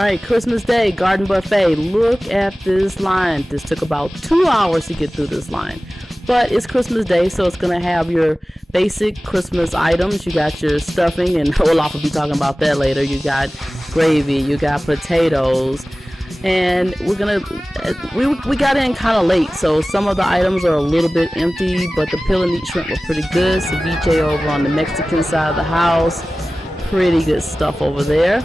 Alright, Christmas Day, Garden Buffet. Look at this line. This took about 2 hours to get through this line. But it's Christmas Day, so it's going to have your basic Christmas items. You got your stuffing, and Olaf will be talking about that later. You got gravy, you got potatoes. And we got in kind of late, so some of the items are a little bit empty, but the peel and eat shrimp were pretty good. Ceviche over on the Mexican side of the house. Pretty good stuff over there.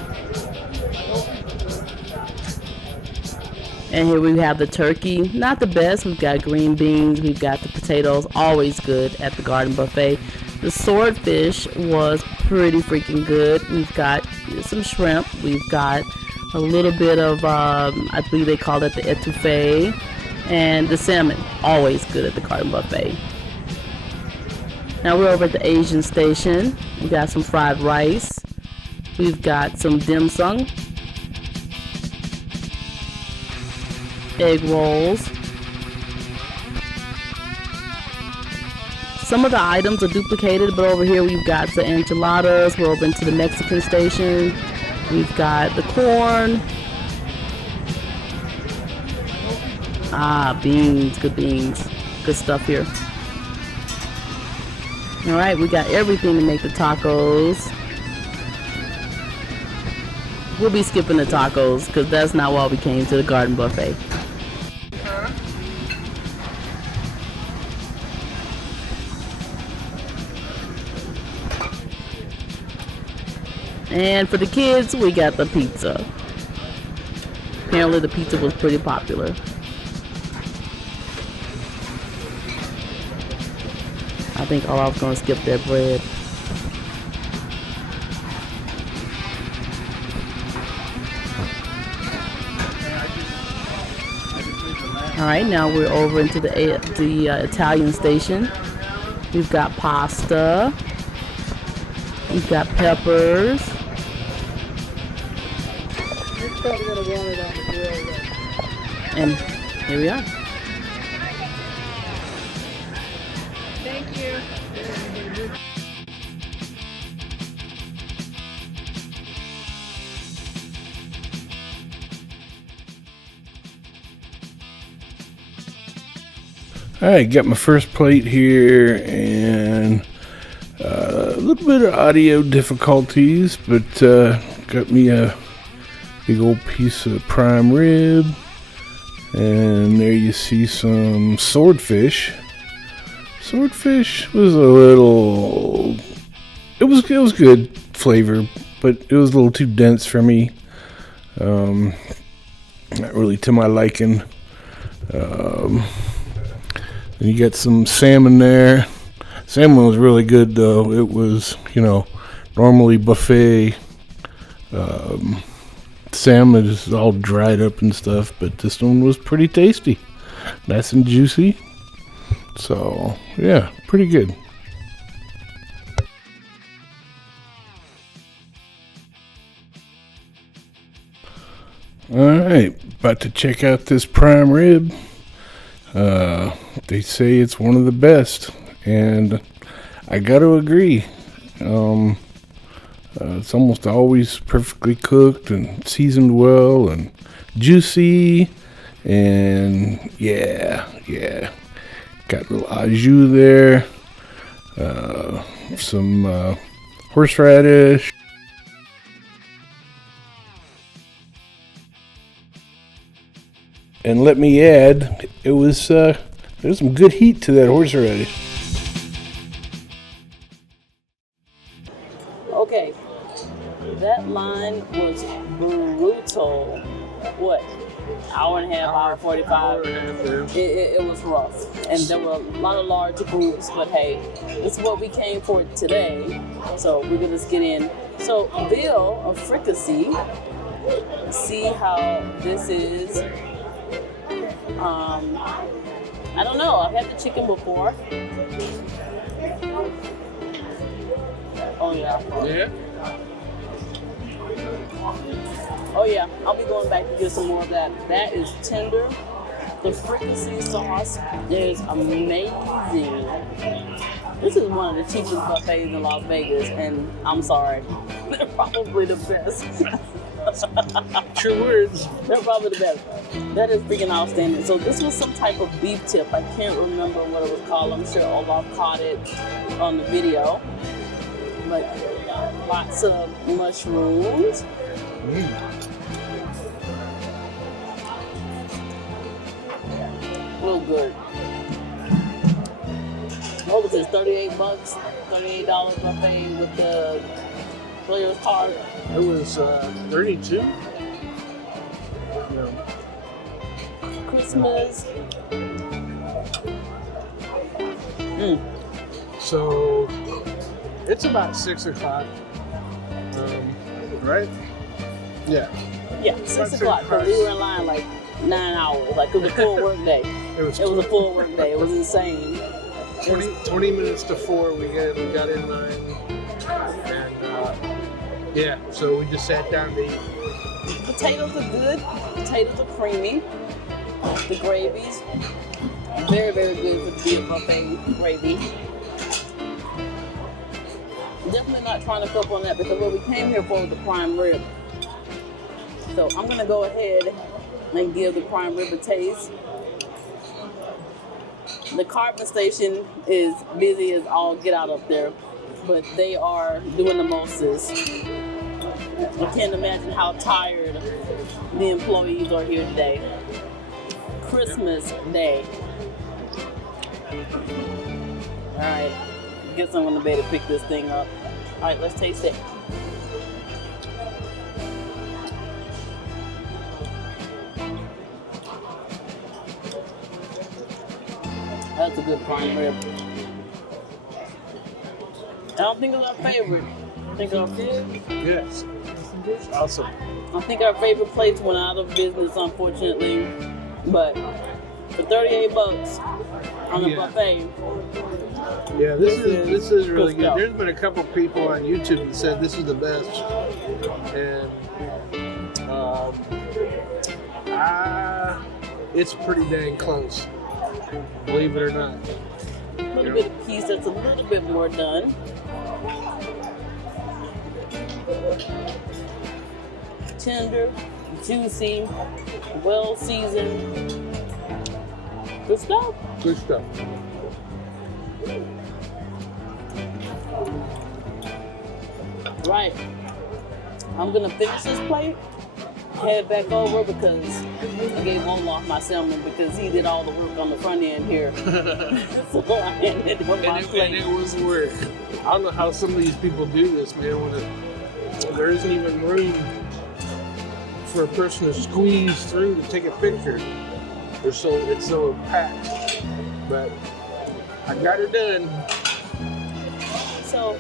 And here we have the turkey, not the best. We've got green beans, we've got the potatoes, always good at the Garden Buffet. The swordfish was pretty freaking good. We've got some shrimp, we've got a little bit of, I believe they call it the etouffee, and the salmon, always good at the Garden Buffet. Now we're over at the Asian station. We've got some fried rice, we've got some dim sum, egg rolls. Some of the items are duplicated, but over here we've got the enchiladas. We're over into the Mexican station. We've got the corn. Beans, good beans. Good stuff here. Alright, we got everything to make the tacos. We'll be skipping the tacos because that's not why we came to the Garden Buffet. And for the kids, we got the pizza. Apparently the pizza was pretty popular. I think Olaf's gonna skip that bread. Alright, now we're over into the Italian station. We've got pasta. We've got peppers. And here we are. Thank you. All right, got my first plate here, and a little bit of audio difficulties, but got me a big old piece of prime rib, and there you see some swordfish. Swordfish was a little, it was good flavor, but it was a little too dense for me. Not really to my liking. And you got some salmon there. Salmon was really good though. It was, normally buffet salmon is all dried up and stuff, but this one was pretty tasty. Nice and juicy. So, yeah, pretty good. Alright, about to check out this prime rib. They say it's one of the best, and I gotta agree. It's almost always perfectly cooked and seasoned well and juicy, and yeah. Got a little au jus there, some horseradish. And let me add, there's some good heat to that horseradish. Okay, that line was brutal. What? Hour and a half, hour 45. It was rough, and there were a lot of large groups. But hey, this is what we came for today. So we're gonna just get in. So veal or fricassee. See how this is. I don't know. I've had the chicken before. Oh yeah. Yeah. Oh yeah, I'll be going back to get some more of that. That is tender. The fricassee sauce is amazing. This is one of the cheapest buffets in Las Vegas, and I'm sorry, they're probably the best. True words. They're probably the best. That is freaking outstanding. So this was some type of beef tip. I can't remember what it was called. I'm sure Olaf caught it on the video. But lots of mushrooms. Real good. What was this? $38? $38 buffet with the player's card. It was 32. No. Christmas. So it's about 6 o'clock. Right? Yeah. Yeah, 6 o'clock. Because we were in line like 9 hours. Like it was a full work day. It was a full work day. It was insane. 20 minutes to 4, we got in line. And yeah, so we just sat down to eat. Potatoes are good. Potatoes are creamy. The gravy's very, very good for the beef buffet gravy. Definitely not trying to cook on that because what we came here for was the prime rib. So I'm gonna go ahead and give the prime rib a taste. The carving station is busy as all get out up there, but they are doing the mostest. I can't imagine how tired the employees are here today. Christmas Day. All right, guess I'm gonna be able to pick this thing up. All right, let's taste it. That's a good prime rib. I don't think it's our favorite. I think our Yes. Awesome. I think our favorite place went out of business, unfortunately. But for $38 on a buffet. Yeah, this is really good. stuff. There's been a couple people on YouTube that said this is the best, and it's pretty dang close. Believe it or not. A little bit of piece that's a little bit more done. Tender, juicy, well seasoned. Good stuff. Good stuff. Right. I'm gonna finish this plate, head back over because I gave Olaf my salmon because he did all the work on the front end here. So I ended with my plate. And it was work. I don't know how some of these people do this, man, when there isn't even room for a person to squeeze through to take a picture. It's so packed. But I got her done. So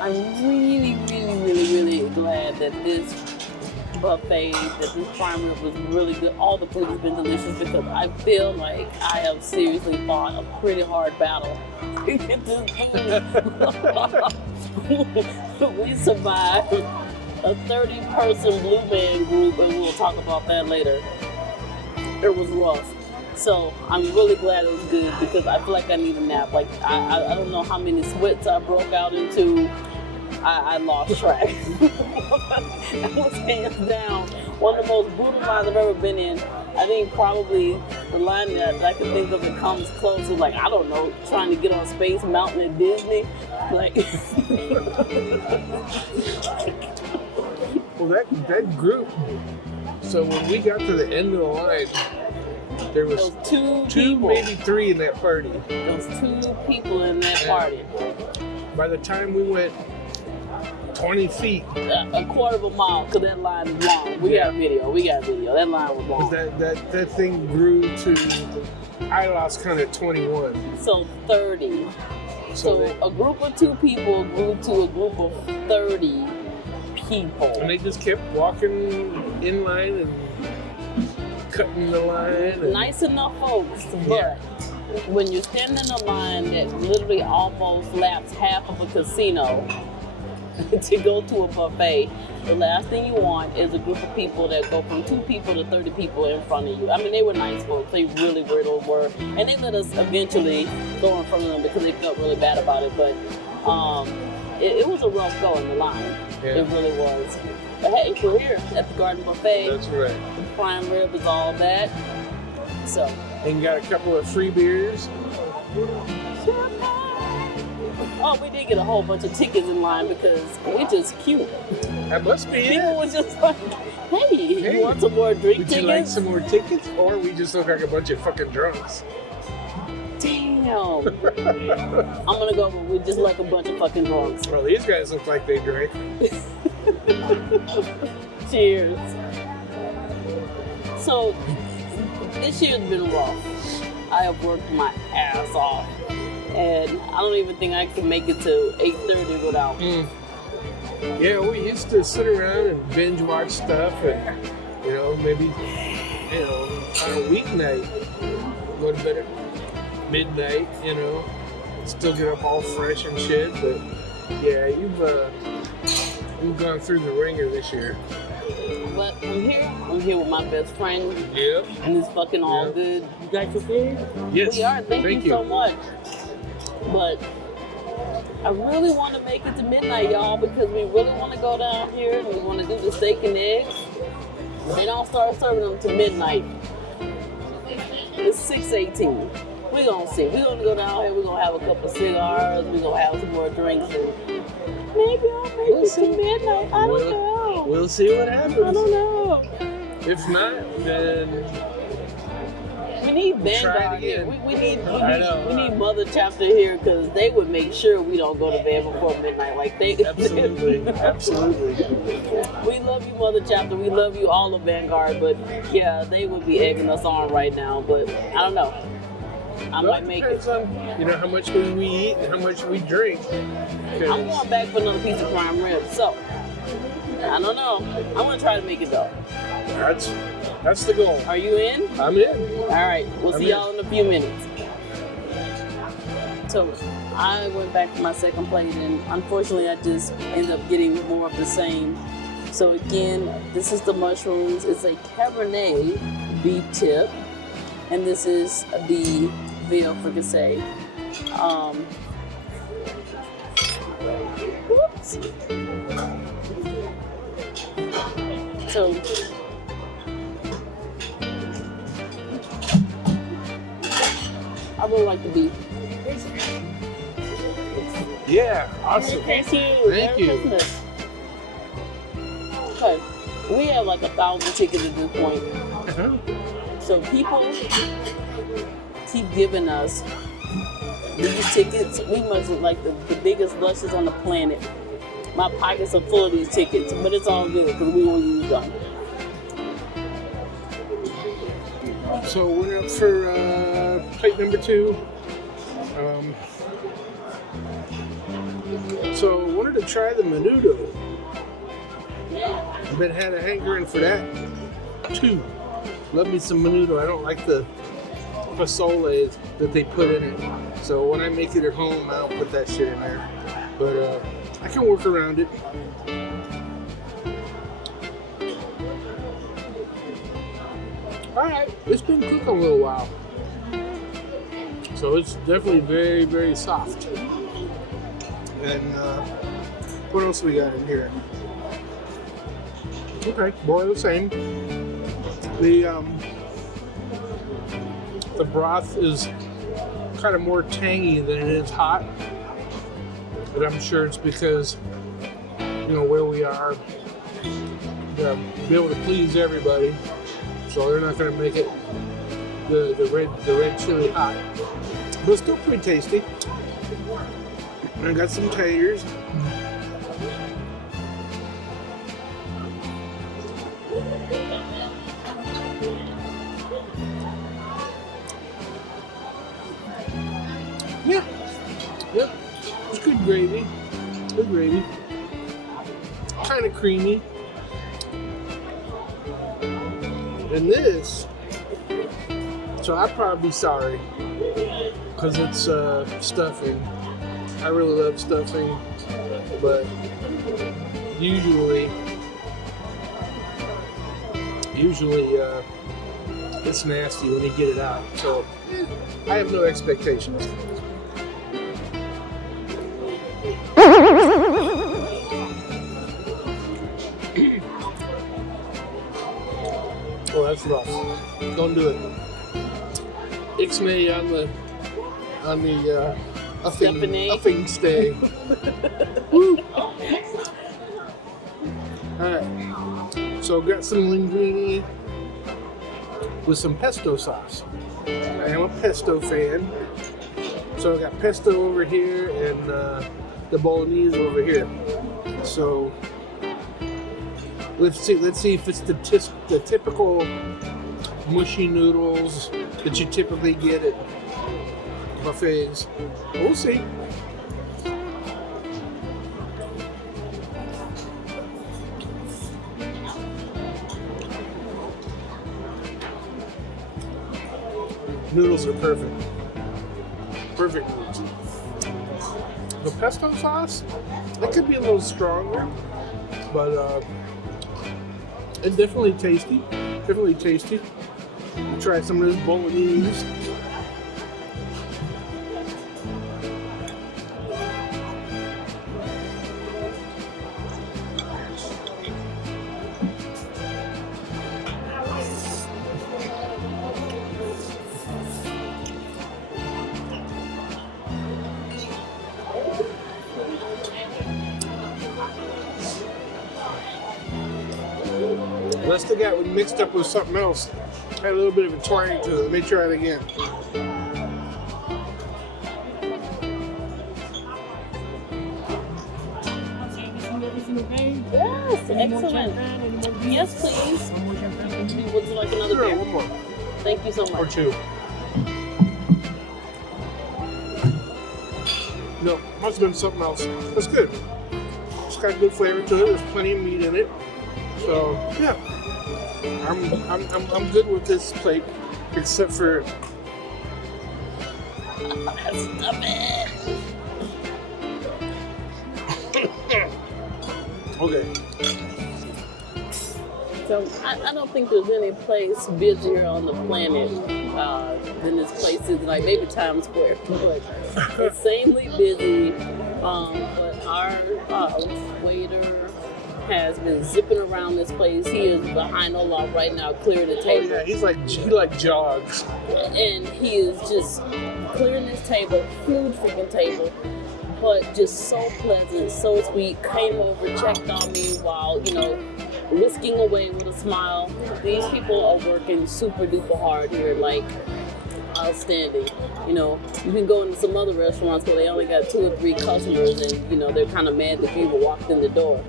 I'm really, really, really, really glad that this buffet, that this prime rib was really good. All the food has been delicious because I feel like I have seriously fought a pretty hard battle to get this food. We survived a 30-person blue band group, and we'll talk about that later. It was rough. So I'm really glad it was good because I feel like I need a nap. Like I don't know how many sweats I broke out into. I lost track. That was hands down one of the most brutal lines I've ever been in. I think probably the line that I can think of that comes close was like, I don't know, trying to get on Space Mountain at Disney. Like Well, that group, so when we got to the end of the line, there was two people, maybe 3 in that party. There was 2 people in that party. By the time we went 20 feet. A quarter of a mile, because that line is long. We got video. That line was long. That thing grew to, I lost count at 21. So 30. So a group of 2 people grew to a group of 30 people. And they just kept walking in line and cutting the line. And nice enough folks, but when you're standing in a line that literally almost laps half of a casino to go to a buffet, the last thing you want is a group of people that go from 2 people to 30 people in front of you. I mean, they were nice folks. They really were. And they let us eventually go in front of them because they felt really bad about it. But it was a rough go in the line. Yeah. It really was. But hey, we're here at the Garden Buffet. That's right. The prime rib is all that. So. And got a couple of free beers. Oh, we did get a whole bunch of tickets in line because we're just cute. That must be People it. was just like, hey, you want some more drink Would tickets? you like some more tickets? Or we just look like a bunch of fucking drunks. Damn. I'm gonna go with just like a bunch of fucking drunks. Well, these guys look like they drank. Cheers. So, this year's been rough. I have worked my ass off. And I don't even think I can make it to 8:30 without. Yeah, we used to sit around and binge watch stuff and, maybe, on a weeknight, go to bed at midnight, still get up all fresh and shit. But, yeah, you've gone through the ringer this year. But I'm here with my best friend. Yep. And it's fucking all good. You got your food? Yes. We are. Thank you so much. But I really want to make it to midnight, y'all, because we really want to go down here and we want to do the steak and eggs. They don't start serving them till midnight. It's 6:18. We're going to see. We're going to go down here. We're going to have a couple of cigars. We're going to have some more drinks. And maybe I'll make it to midnight. I don't know. We'll see what happens. I don't know. If not, then we need Vanguard here. again. We need Mother Chapter here because they would make sure we don't go to bed before midnight. Like they Absolutely. We love you, Mother Chapter. We love you, all of Vanguard. But yeah, they would be egging us on right now. But I don't know. I might make it. On, how much we eat and how much we drink. I'm going back for another piece of prime rib. So I don't know. I'm gonna try to make it though. That's the goal. Are you in? I'm in. All right. We'll see y'all in a few minutes. So I went back to my second plate, and unfortunately, I just ended up getting more of the same. So again, this is the mushrooms. It's a Cabernet beef tip, and this is the veal fricassee. Whoops. So. I really like the beef. Yeah, awesome. Thank you. Thank Merry you. Christmas. Okay, we have like 1,000 tickets at this point. So people keep giving us these tickets. We must look like the biggest lushes on the planet. My pockets are full of these tickets, but it's all good because we will use them. So we're up for plate number 2. So I wanted to try the menudo. I've been had a hankering for that too. Love me some menudo. I don't like the pozole that they put in it. So when I make it at home, I don't put that shit in there. But I can work around it. Alright, it's been cooking a little while. So it's definitely very, very soft. And what else we got in here? Okay, more of the same. The broth is kind of more tangy than it is hot. But I'm sure it's because, where we are, to be able to please everybody. So they're not going to make it the red chili hot, but still pretty tasty. And I got some taters. Yeah, yep, it's good gravy. Good gravy. Kind of creamy. And this, so I'd probably be sorry because it's stuffing. I really love stuffing, but usually it's nasty when you get it out. So I have no expectations. that's rough. Don't do it. Ixnay on the upping stay. Alright. So got some linguine with some pesto sauce. I am a pesto fan. So I got pesto over here and the bolognese over here. So let's see if it's the typical mushy noodles that you typically get at buffets. We'll see. Noodles are perfect. Perfect. The pesto sauce, it could be a little stronger, but it's definitely tasty. Definitely tasty. Try some of this bolognese. Let's take that mixed up with something else. Had a little bit of a twang to it. Let me try it again. Yes, excellent. Yes, please. Would you like another Sure, beer? one more. Thank you so much. Or two. No, must have been something else. That's good. It's got good flavor to it. There's plenty of meat in it. So yeah, I'm good with this plate, except for. Stop it. Okay. So I don't think there's any place busier on the planet than this place is, like maybe Times Square, but insanely busy. But our waiter has been zipping around this place. He is behind Olaf right now, clearing the table. Oh yeah, he jogs. And he is just clearing this table, huge freaking table, but just so pleasant, so sweet. Came over, checked on me while, whisking away with a smile. These people are working super duper hard here, like outstanding. You can go into some other restaurants where they only got 2 or 3 customers and, they're kind of mad that people walked in the door.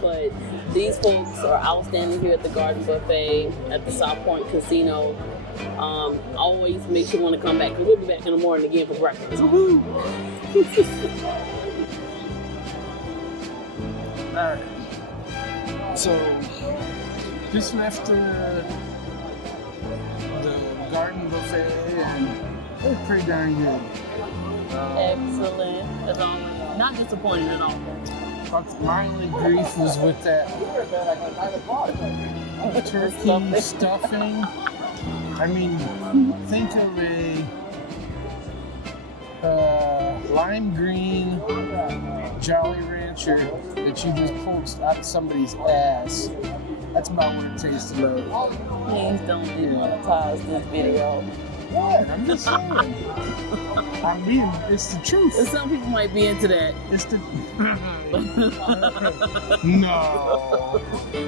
But these folks are outstanding here at the Garden Buffet, at the South Point Casino. Always makes you want to come back, because we'll be back in the morning again for breakfast. Woo-hoo! Alright. So, just left the Garden Buffet, and it was pretty darn good. Excellent, as always. Not disappointed at all. My only grief was with that turkey stuffing. I mean, think of a lime green Jolly Rancher that you just pulled out of somebody's ass. That's about what it tasted like. Please don't demonetize this video. What? I'm just saying. It's the truth. And some people might be into that. It's the. No.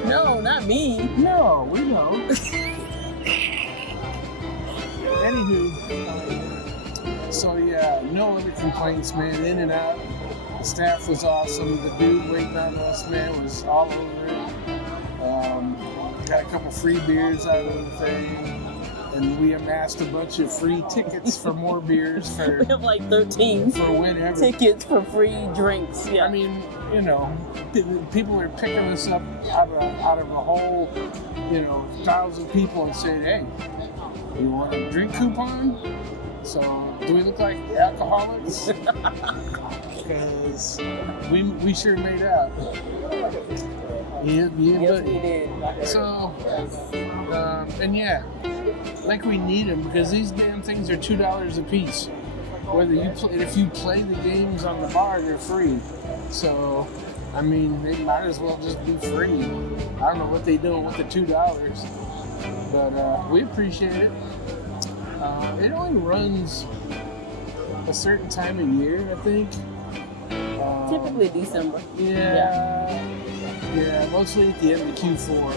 No, not me. No, we know. Anywho, so yeah, no other complaints, man. In and out. The staff was awesome. The dude waiting on us, man, was all over it. Got a couple free beers out of the thing. And we amassed a bunch of free tickets for more beers for. We have like 13 for whatever tickets for free drinks. Yeah. I mean, people are picking us up out of a whole, 1,000 people and saying, "Hey, you want a drink coupon?" So, do we look like alcoholics? Because we sure made out. Yeah, yes, buddy. we did. So, and yeah, like we need them, because these damn things are $2 a piece. Whether if you play the games on the bar, they're free. So, I mean, they might as well just be free. I don't know what they doing with the $2. But we appreciate it. It only runs a certain time of year, I think. Typically December. Yeah, mostly at the end of Q4.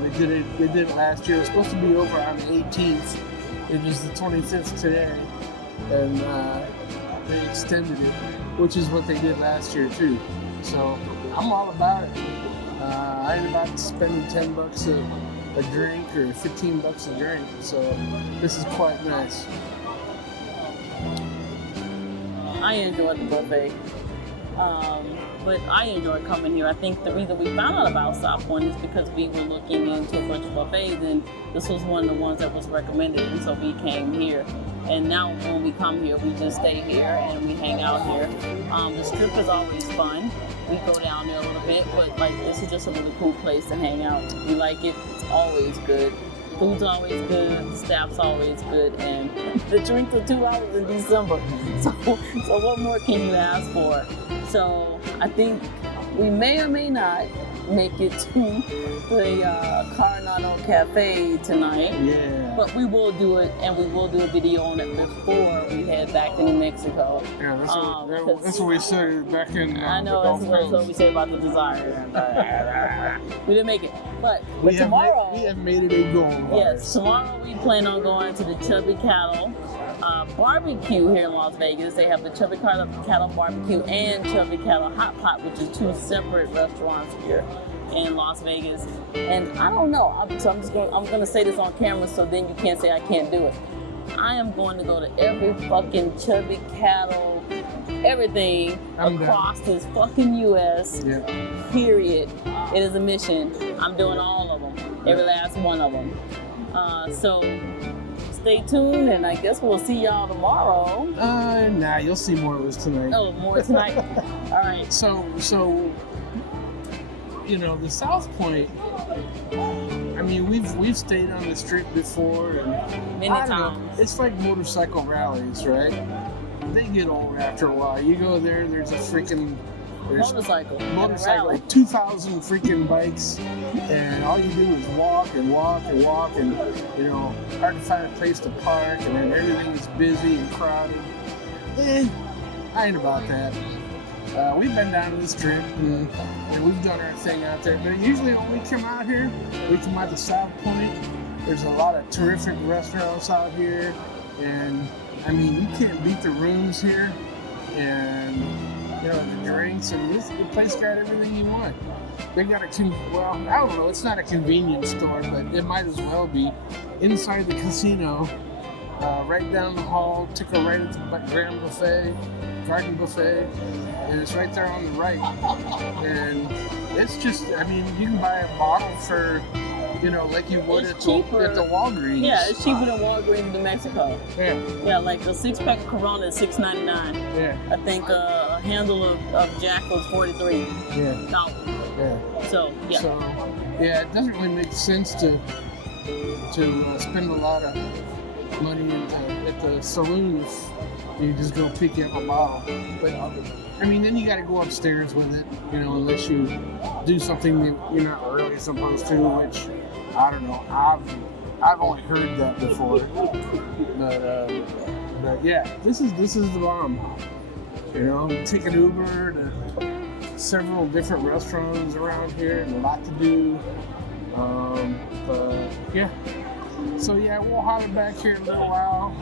They did it last year. It was supposed to be over on the 18th. It was the 25th today, and they extended it, which is what they did last year too. So I'm all about it. I ain't about spending $10 a drink or $15 a drink. So this is quite nice. I enjoyed the buffet. But I enjoy coming here. I think the reason we found out about South Point is because we were looking into a bunch of buffets, and this was one of the ones that was recommended, and so we came here. And now when we come here, we just stay here and we hang out here. The strip is always fun. We go down there a little bit, but like this is just a really cool place to hang out. We like it. It's always good. Food's always good, the staff's always good, and the drinks are 2 hours in December. So what more can you ask for? So I think we may or may not make it to the Coronado Cafe tonight. Yeah. But we will do it, and we will do a video on it before we head back to New Mexico. Yeah, that's what we said back in I know, that's what we said about the desire. We didn't make it. But tomorrow... We have made it a goal. Yes, tomorrow we plan on going to the Chubby Cattle barbecue here in Las Vegas. They have the Chubby Cattle barbecue and Chubby Cattle hot pot, which is two separate restaurants here in Las Vegas. And I don't know, I'm gonna say this on camera so then you can't say I can't do it. I am going to go to every fucking Chubby Cattle, everything across this fucking U.S. Yeah. Period. It is a mission. I'm doing all of them, every last one of them. So stay tuned, and I guess we'll see y'all tomorrow. Nah, you'll see more of us tonight. Oh, more tonight? All right. So, you know, the South Point, I mean, we've stayed on the strip before, and Many times. It's like motorcycle rallies, right? They get old after a while. You go there's a freaking motorcycle, 2,000 freaking bikes, and all you do is walk and walk and walk, and you know, hard to find a place to park, and then everything is busy and crowded. I ain't about that. We've been down to the strip and we've done our thing out there, but usually when we come out here, we come out to South Point. There's a lot of terrific restaurants out here, and I mean, you can't beat the rooms here, and you know, the drinks, and the place got everything you want. They got I don't know, it's not a convenience store, but it might as well be. Inside the casino, right down the hall, take a right at the garden buffet, and it's right there on the right. And it's just, I mean, you can buy a bottle for, you know, like you would at the Walgreens. Yeah, it's cheaper than Walgreens in New Mexico. Yeah. Yeah, like a 6-pack of Corona is $6.99. Yeah. I think a handle of Jack was $43. Yeah. Yeah. So, yeah. So, yeah, it doesn't really make sense to spend a lot of money at the saloon if you just go pick up a bottle. But I mean, then you got to go upstairs with it, you know, unless you do something that you're not really supposed to, which I don't know. I've only heard that before, but yeah, this is the bomb. You know, take an Uber to several different restaurants around here, and a lot to do. But yeah. So yeah, we'll holler back here in a little while.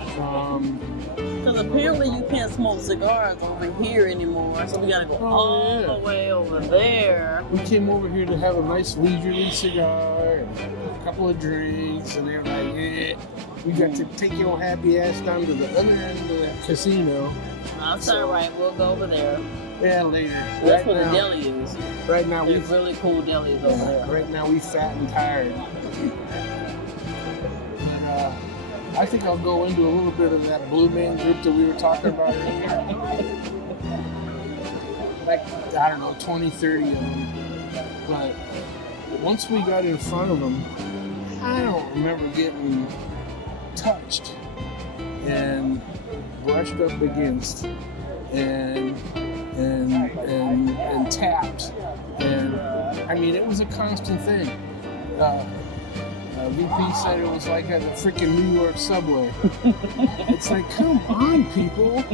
Because apparently you can't smoke cigars over here anymore, so we gotta go all the way over there. We came over here to have a nice leisurely cigar and a couple of drinks, and they're like, we got to take your happy ass down to the other end of the casino. That's all right, we'll go over there. Yeah, later. So that's where the deli is. Right now, there's really cool delis over there. Right now, we fat and tired. I think I'll go into a little bit of that Blue Man Group that we were talking about earlier. Like, I don't know, 20, 30 of them. But once we got in front of them, I don't remember getting touched and brushed up against and tapped. And I mean, it was a constant thing. VP said it was like at the freaking New York subway. It's like, come on, people.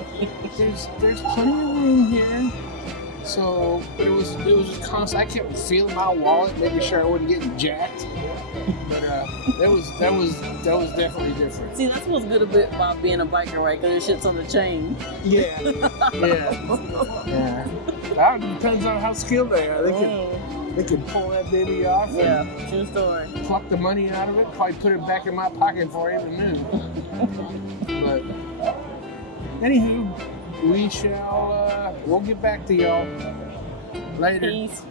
There's plenty of room here. So, but it was just constant. I kept feeling my wallet, making sure I wasn't getting jacked. But that was definitely different. See, that's what's good about being a biker, right? Because it shit's on the chain. Yeah. That depends on how skilled they are. They can pull that baby off. Yeah, true story. Pluck the money out of it, probably put it back in my pocket before I even knew. But anywho, we shall. We'll get back to y'all later. Peace.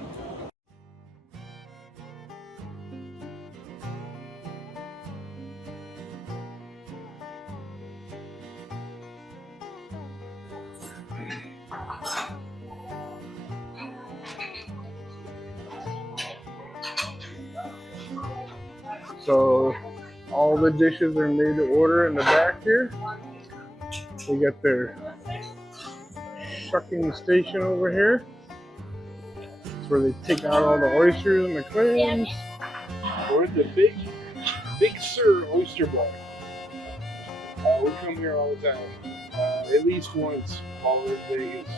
So all the dishes are made to order in the back here. We got their shucking station over here. It's where they take out all the oysters and the clams. We're at the big Sur Oyster bar. We come here all the time, at least once while we're in Vegas.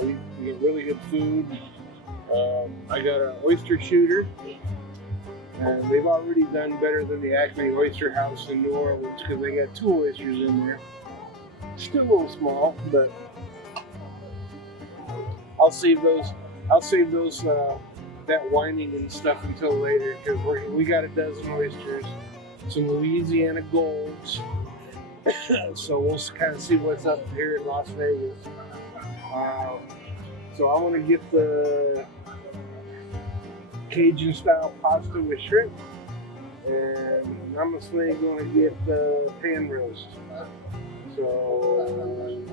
We get really good food. I got an oyster shooter. And they've already done better than the Acme Oyster House in New Orleans because they got 2 oysters in there. Still a little small, but I'll save those that whining and stuff until later because we got a dozen oysters, some Louisiana Golds. So we'll kind of see what's up here in Las Vegas. So I want to get the Cajun style pasta with shrimp, and I'm gonna get the pan roast. So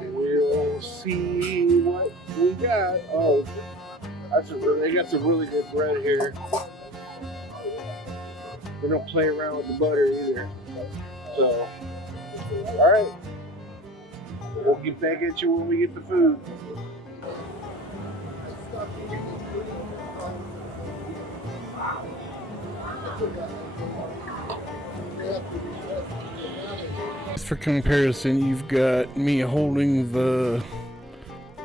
we'll see what we got. Oh, they got some really good bread here. They don't play around with the butter either. So, all right, we'll get back at you when we get the food. For comparison, you've got me holding the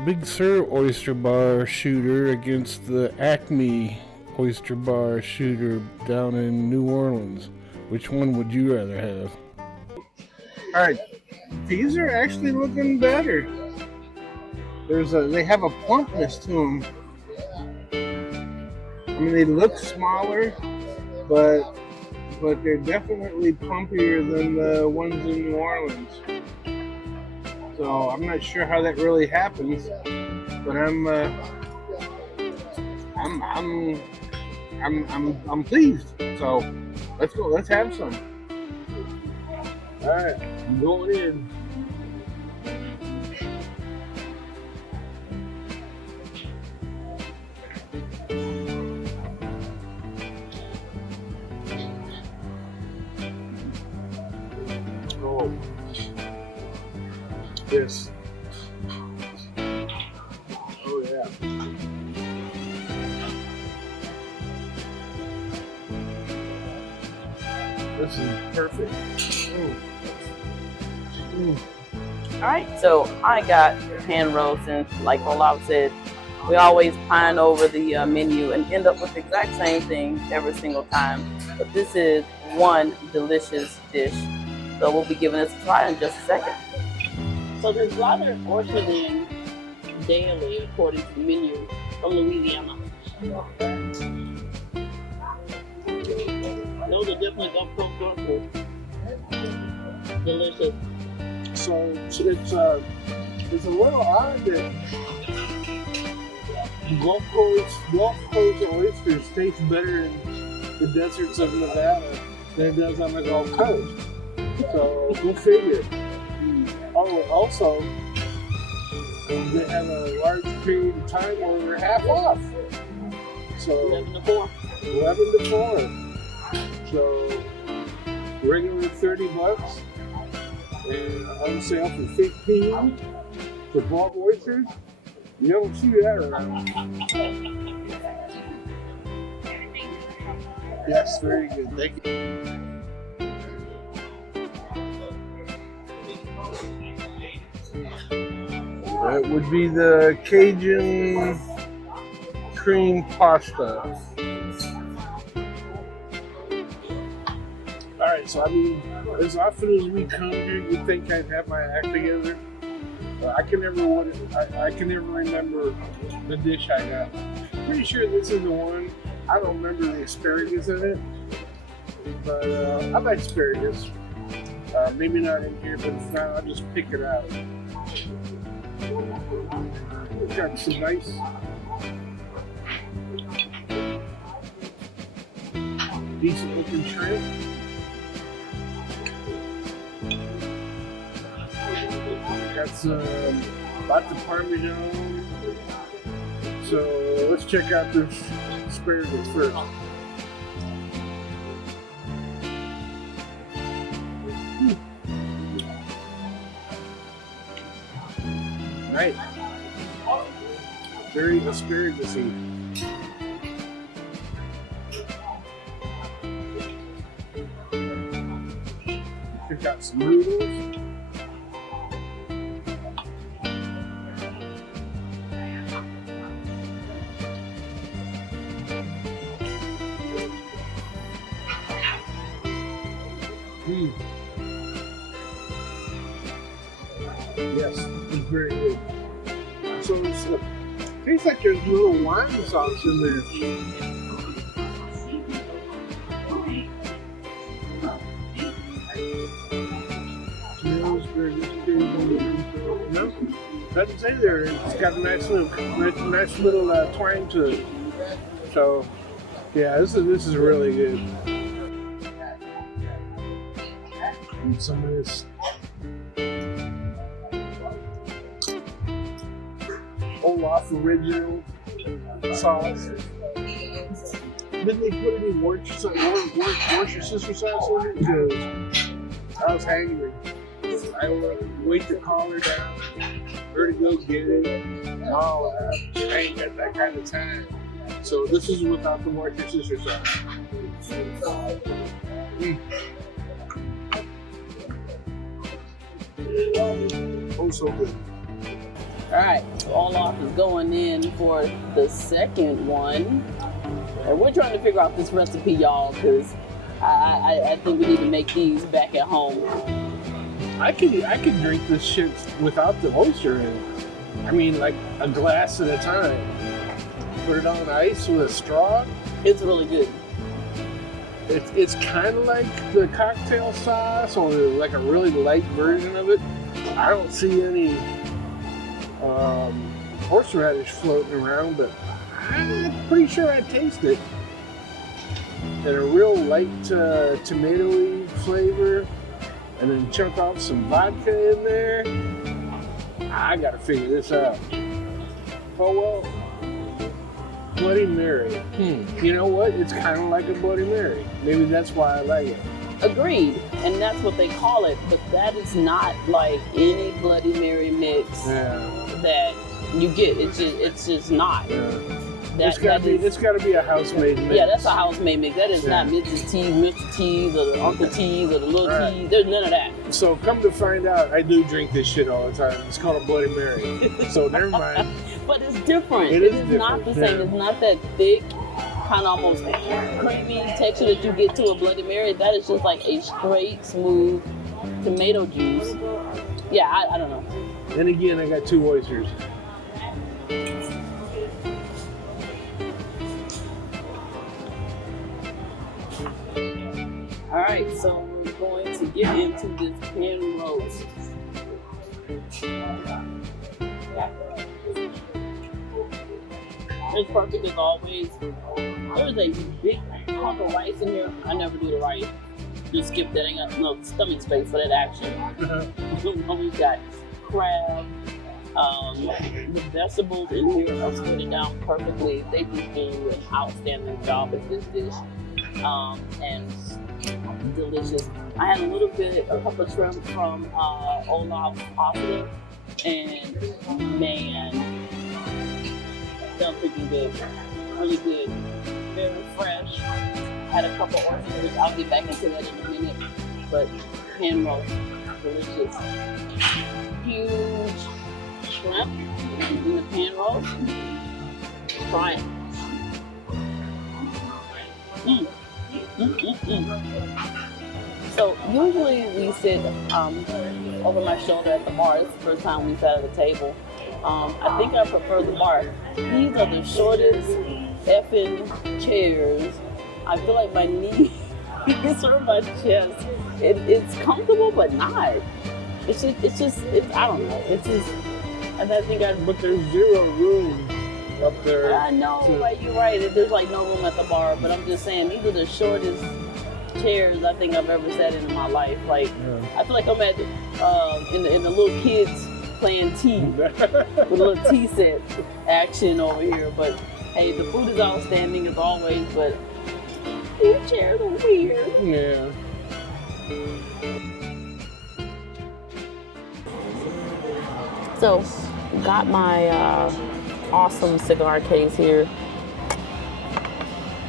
Big Sur Oyster Bar shooter against the Acme Oyster Bar shooter down in New Orleans. Which one would you rather have? Alright, these are actually looking better. They have a plumpness to them. I mean, they look smaller, but they're definitely plumpier than the ones in New Orleans. So I'm not sure how that really happens, but I'm pleased. So let's go. Let's have some. All right, I'm going in. Yes. Oh yeah. This is perfect. Alright, so I got pan roast, and like Olaf said, we always pine over the menu and end up with the exact same thing every single time. But this is one delicious dish. So we'll be giving this a try in just a second. So there's a lot of oysterling daily according to the menu from Louisiana. Those are definitely uncomfortable. Delicious. So it's a little odd that Gulf Coast oysters taste better in the deserts of Nevada than it does on the Gulf Coast. So go figure. Oh, also, they have a large period of time where we're half off. So 11 to 4. 11 to 4. So regular $30, and on sale for 15 for bulk oysters. You don't see that around. Yes, very good. Thank you. It would be the Cajun cream pasta. Alright, so I mean, as often as we come here, you'd think I'd have my act together. I can never remember the dish I got. Pretty sure this is the one. I don't remember the asparagus in it, but I like asparagus. Maybe not in here, but if not, I'll just pick it out. We've got some nice decent looking shrimp. Got some lots of Parmesan. So let's check out this asparagus first. Right. Very asparagus-y. We've got some noodles. Yes, it's very good. So it's tastes like there's a little lime sauce in there. Smells very good. No, doesn't say there. It's got a nice little twang to it. So yeah, this is really good. And some of this Olaf original sauce. Didn't they put any Worcestershire sauce in it? Because I was hangry. I would wait to call her down, her to go get it, and all that. I ain't got that kind of time. So this is without the Worcestershire sauce. Oh, so good. Alright, so Olaf is going in for the second one. And we're trying to figure out this recipe, y'all, because I think we need to make these back at home. I could drink this shit without the oyster in it. I mean, like a glass at a time. Put it on ice with a straw. It's really good. It's kind of like the cocktail sauce, or like a really light version of it. I don't see any horseradish floating around, but I'm pretty sure I taste it. And a real light tomatoey flavor, and then chunk off some vodka in there. I gotta figure this out. Oh well. Bloody Mary. You know what? It's kind of like a Bloody Mary. Maybe that's why I like it. Agreed, and that's what they call it, but that is not like any Bloody Mary mix that you get. It's just not. Yeah. It's got to be a house-made mix. Yeah, that's a house-made mix. That is not Mrs. T's, Mr. T's, or the Uncle T's, or the Little T's. There's none of that. So come to find out, I do drink this shit all the time. It's called a Bloody Mary. So never mind. But it's different. It is not the same. It's not that thick, kind of almost creamy texture that you get to a Bloody Mary. That is just like a straight, smooth tomato juice. Yeah, I don't know. And again, I got 2 oysters. Alright, so we're going to get into this pan roast. It's perfect as always. There's a big hunk of rice in here. I never do the rice. Just skip that. Ain't got no stomach space for that action. We've got crab. The vegetables in here are split down perfectly. They just do an outstanding job at this dish. And delicious. I had a couple of shrimp from Olaf Oyster, and man, felt pretty good. Really good. Very fresh. Had a couple oysters. I'll get back into that in a minute. But pan roast, delicious. Huge shrimp in the pan roast. Try it. So usually we sit over my shoulder at the bar. It's the first time we sat at the table. I think I prefer the bar. These are the shortest effing chairs. I feel like my knees are my chest. It's comfortable, but not. It's just, I don't know. It's just, and I think But there's zero room up there. I know, right? You're right. There's like no room at the bar, but I'm just saying these are the shortest chairs I think I've ever sat in my life. Like, I feel like I'm at in the little kids playing tea with a little tea set action over here. But hey, the food is outstanding as always. But these chairs are weird. Yeah. So, got my awesome cigar case here.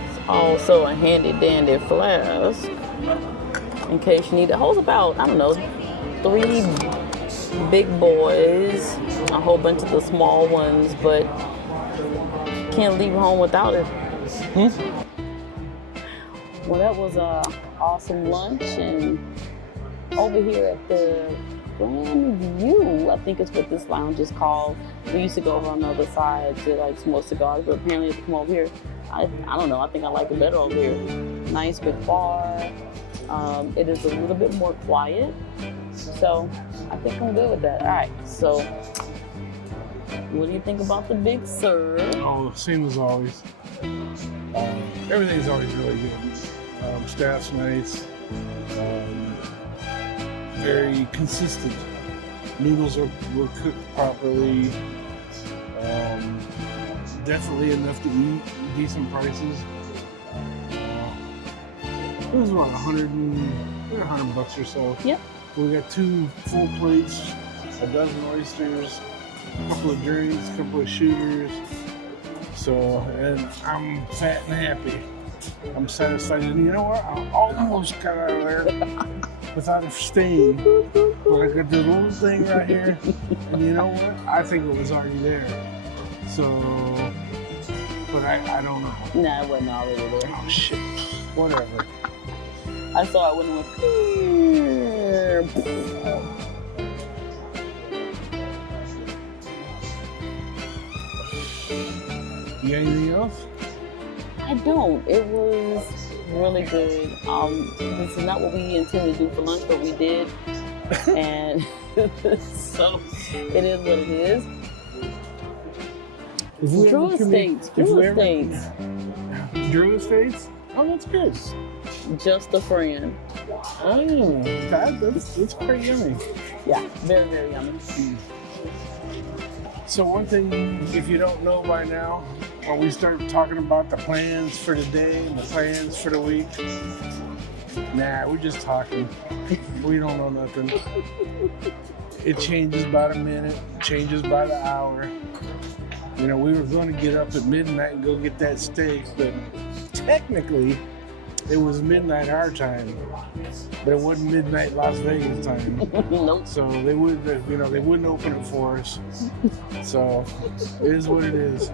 It's also a handy dandy flask in case you need it. It holds about, I don't know, 3 big boys, a whole bunch of the small ones, but can't leave home without it. Well, that was a awesome lunch, and over here at the Grand View, I think is what this lounge is called. We used to go over on the other side to like smoke cigars, but apparently if you come over here, I don't know, I think I like it better over here. Nice big bar. It is a little bit more quiet, so I think I'm good with that. All right, so what do you think about the Big Sur? Oh, same as always. Everything's always really good. Staff's nice. Very consistent. Noodles were cooked properly. Definitely enough to eat. Decent prices. It was about $100 or so. Yep. We got 2 full plates, a dozen oysters, a couple of drinks, a couple of shooters. So, and I'm fat and happy. I'm satisfied. And you know what? I almost got out of there without a stain. But I got this little thing right here. And you know what? I think it was already there. So, but I don't know. Nah, it wasn't already there. Oh, shit. Whatever. I saw it when it went. You got anything else? I don't. It was really good. This is not what we intended to do for lunch, but we did. And so it is what it is. Drew Estates. Drew Estates? Oh, that's good. Just a friend. Oh, that's pretty yummy. Yeah, very, very yummy. So one thing, if you don't know by now, when we start talking about the plans for the day and the plans for the week, nah, we're just talking. We don't know nothing. It changes by the minute, changes by the hour. You know, we were going to get up at midnight and go get that steak, but technically, it was midnight our time, but it wasn't midnight Las Vegas time. Nope. So they wouldn't open it for us. So it is what it is.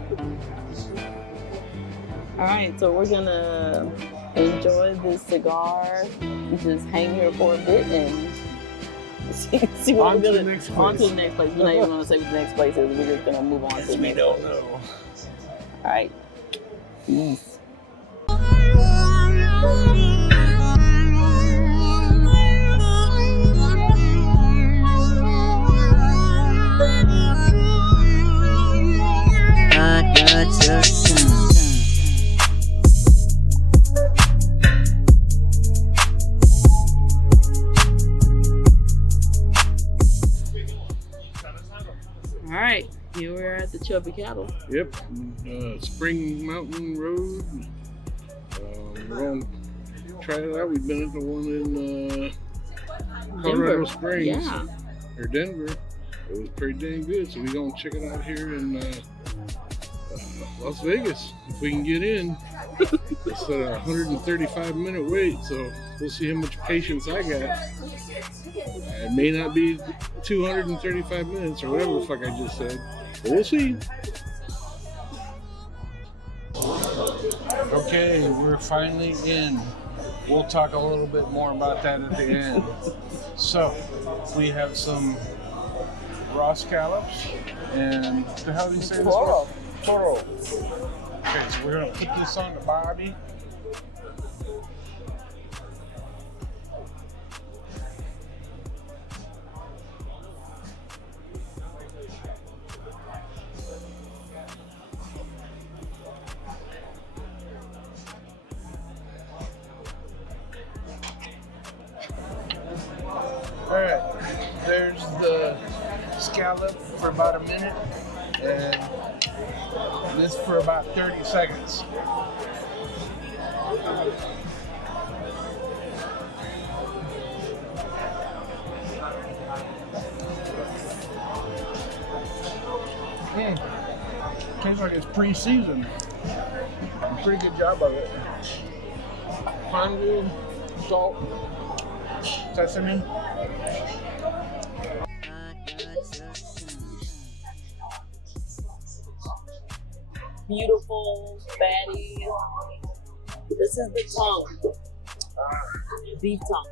All right, so we're gonna enjoy this cigar, just hang here for a bit, and see what we're gonna. On to the next place. We're not even gonna say what the next place is. We're just gonna move on to the next place. We don't know. All right. Peace. All right, here we are at the Chubby Cattle. Yep, Spring Mountain Road. We're going to try it out. We've been at the one in Coronado Springs, or Denver. It was pretty dang good, so we're going to check it out here in Las Vegas, if we can get in. It's a 135-minute wait, so we'll see how much patience I got. It may not be 235 minutes or whatever the fuck I just said, but we'll see. Okay, we're finally in. We'll talk a little bit more about that at the end. So, we have some raw scallops and how do you say this one? Toro. Okay, so we're gonna put this on the barbie. Alright, there's the scallop for about a minute and this for about 30 seconds. Tastes like it's pre-seasoned. Pretty good job of it. Ponzu, salt, sesame. Beautiful fatty. This is the tongue. Beef tongue.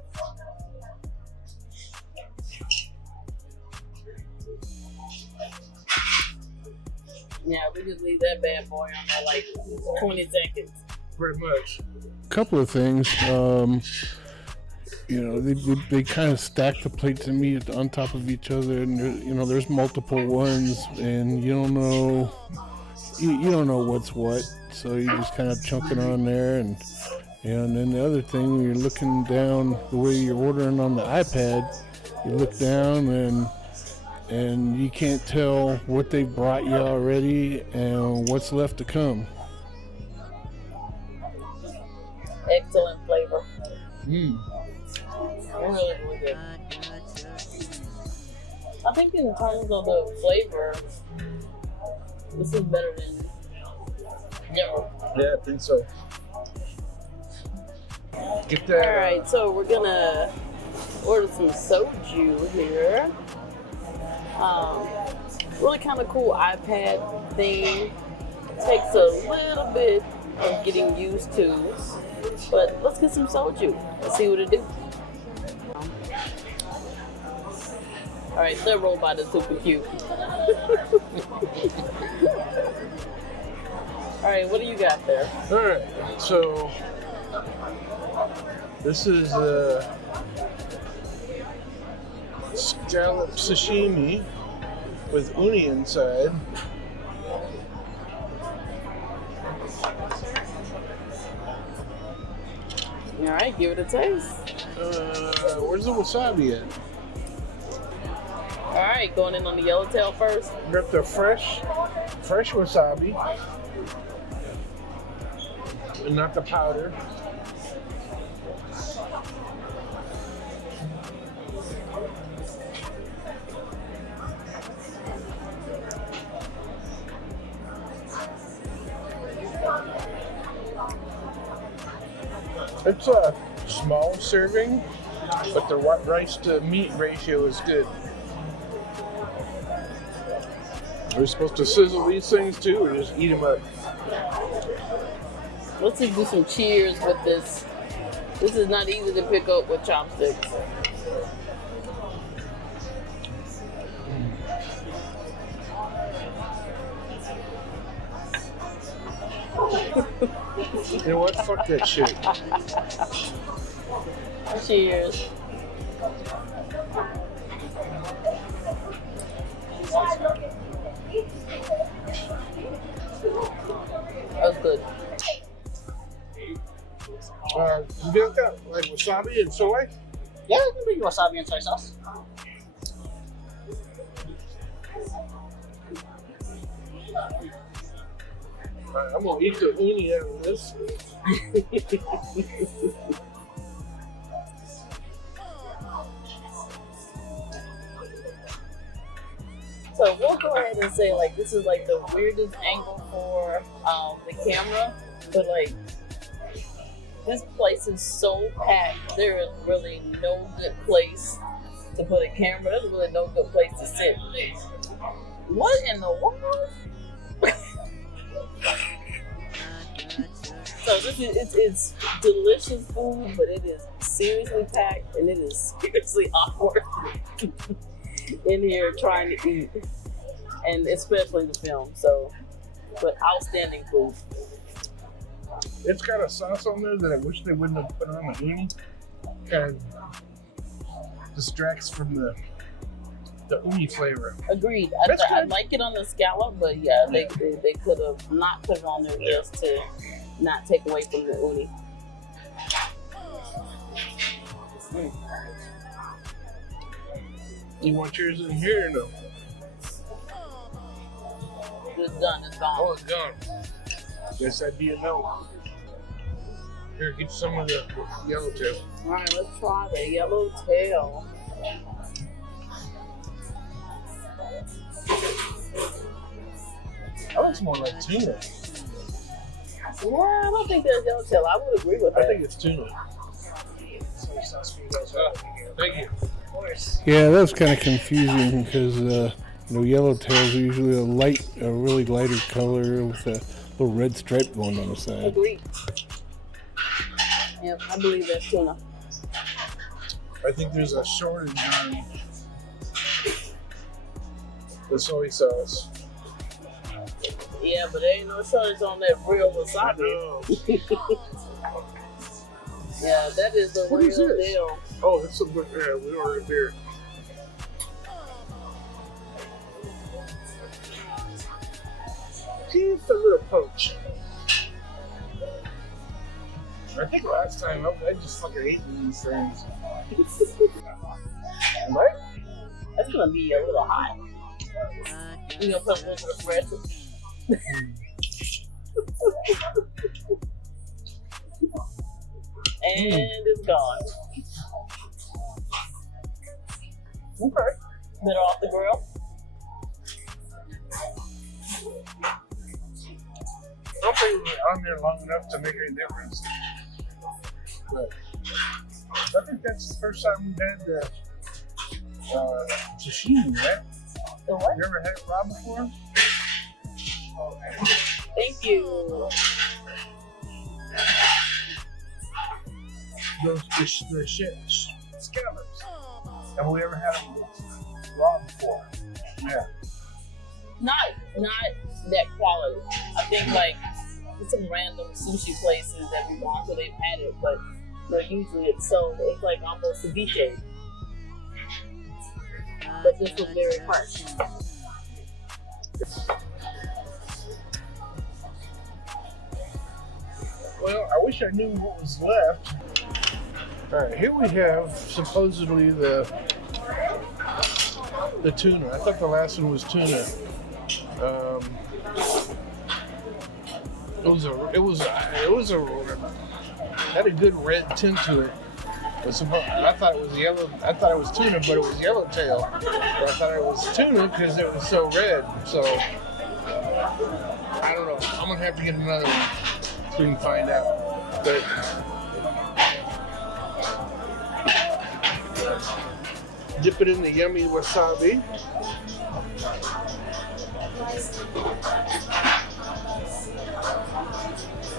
Yeah, we just leave that bad boy on there like 20 seconds. Pretty much. Couple of things. You know, they kind of stack the plates of meat on top of each other, and there's multiple ones, and you don't know what's what, so you just kind of chunk it on there, and then the other thing, when you're looking down the way you're ordering on the iPad, you look down and you can't tell what they brought you already and what's left to come. Excellent flavor. Really, really good. I think in terms of the flavor, this is better than never. Yeah, I think so. Get that. All right, so we're gonna order some soju here. Really kind of cool iPad thing. Takes a little bit of getting used to, but let's get some soju. Let's see what it do. All right, that robot is super cute. All right, what do you got there? All right, so this is scallop sashimi with uni inside. All right, give it a taste. Where's the wasabi at? All right, going in on the yellowtail first. Got the fresh wasabi, and not the powder. It's a small serving, but the rice to meat ratio is good. Are we supposed to sizzle these things too, or just eat them up? Let's just do some cheers with this. This is not easy to pick up with chopsticks. You know what? Fuck that shit. Cheers. That's good. You got that like wasabi and soy? Yeah, I can bring wasabi and soy sauce. Alright, I'm gonna eat the uni out of this. So we'll go ahead and say like this is like the weirdest angle for the camera, but like this place is so packed. There is really no good place to put a camera. There's really no good place to sit. What in the world? So it's delicious food, but it is seriously packed and it is seriously awkward in here trying to eat, and especially the film. So, but outstanding food. It's got a sauce on there that I wish they wouldn't have put on the uni. Kind of distracts from the uni flavor. Agreed. I like it on the scallop, but yeah, they could have not put it on there just to not take away from the uni. You want yours in here or no? It's done. It's gone. Oh, it's gone. Guess that'd be a no. Here, get some of the yellowtail. All right, let's try the yellowtail. That looks more like tuna. Yeah, I don't think there's yellowtail. I would agree with that. I think it's tuna. Thank you. Yeah, that's kind of confusing because yellowtails are usually a really lighter color with a little red stripe going on the side. Agreed. Yep, I believe that's tuna. I think there's a shortage on the soy sauce. Yeah, but there ain't no shortage on that real wasabi. Yeah, that is the What real is this? deal. Oh, it's we ordered beer. Just a little poach. I think last time I just fucking ate these things. Right? That's gonna be a little hot. You gonna put a little bit of bread. And it's gone. Okay. Better off the grill. I don't think we were on there long enough to make any difference. But I think that's the first time we've had the sashimi, right? The what? You ever had raw before? Thank you. The scallops. Have we ever had them raw before? Yeah. Not that quality. I think like some random sushi places that we gone to, they've had it, but usually it's like almost ceviche. But this was very fresh. Well, I wish I knew what was left. All right, here we have supposedly the tuna. I thought the last one was tuna. Had a good red tint to it. I thought it was yellow. I thought it was tuna, but it was yellowtail. But I thought it was tuna because it was so red. So I don't know. I'm gonna have to get another one so we can find out. But dip it in the yummy wasabi.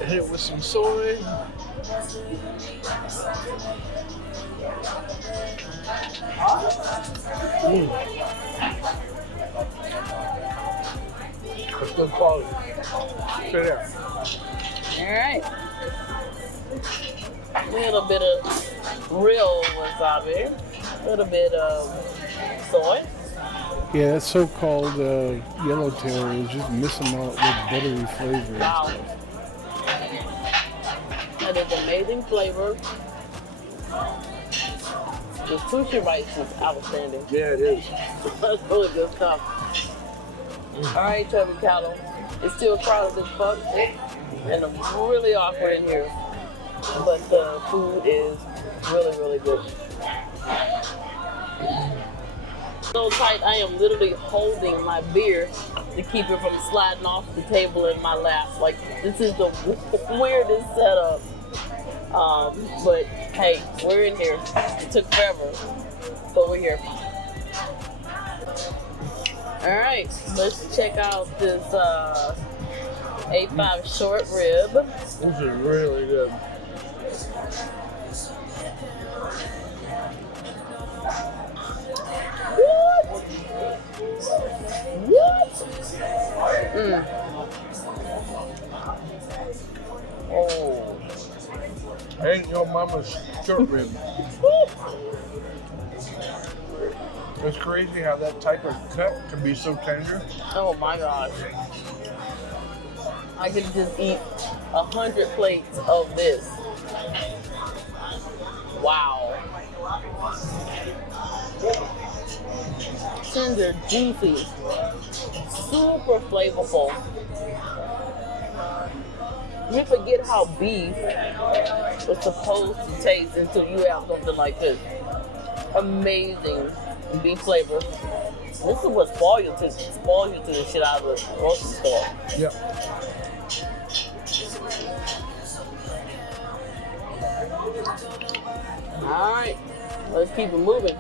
Hit it with some soy. That's good quality. Sit down. All right. A little bit of real wasabi. A little bit of soy. Yeah, that so-called yellowtail is just missing out with buttery flavor. Wow. That is amazing flavor. The sushi rice is outstanding. Yeah, it is. That's really good stuff. All right, Chubby Cattle. It's still crowded as fuck, and I'm really awkward in here. But the food is really, really good. So tight, I am literally holding my beer to keep it from sliding off the table in my lap. Like, this is the weirdest setup. But hey, we're in here. It took forever, but we're here. All right, let's check out this A5 short rib. This is really good. What? Oh. Ain't your mama's short rib. It's crazy how that type of cut can be so tender. Oh my gosh. I could just eat 100 plates of this. Wow. Tender, juicy, super flavorful. You forget how beef was supposed to taste until you have something like this. Amazing beef flavor. This is what spoils you to the shit out of the grocery store. Yep. All right, let's keep it moving.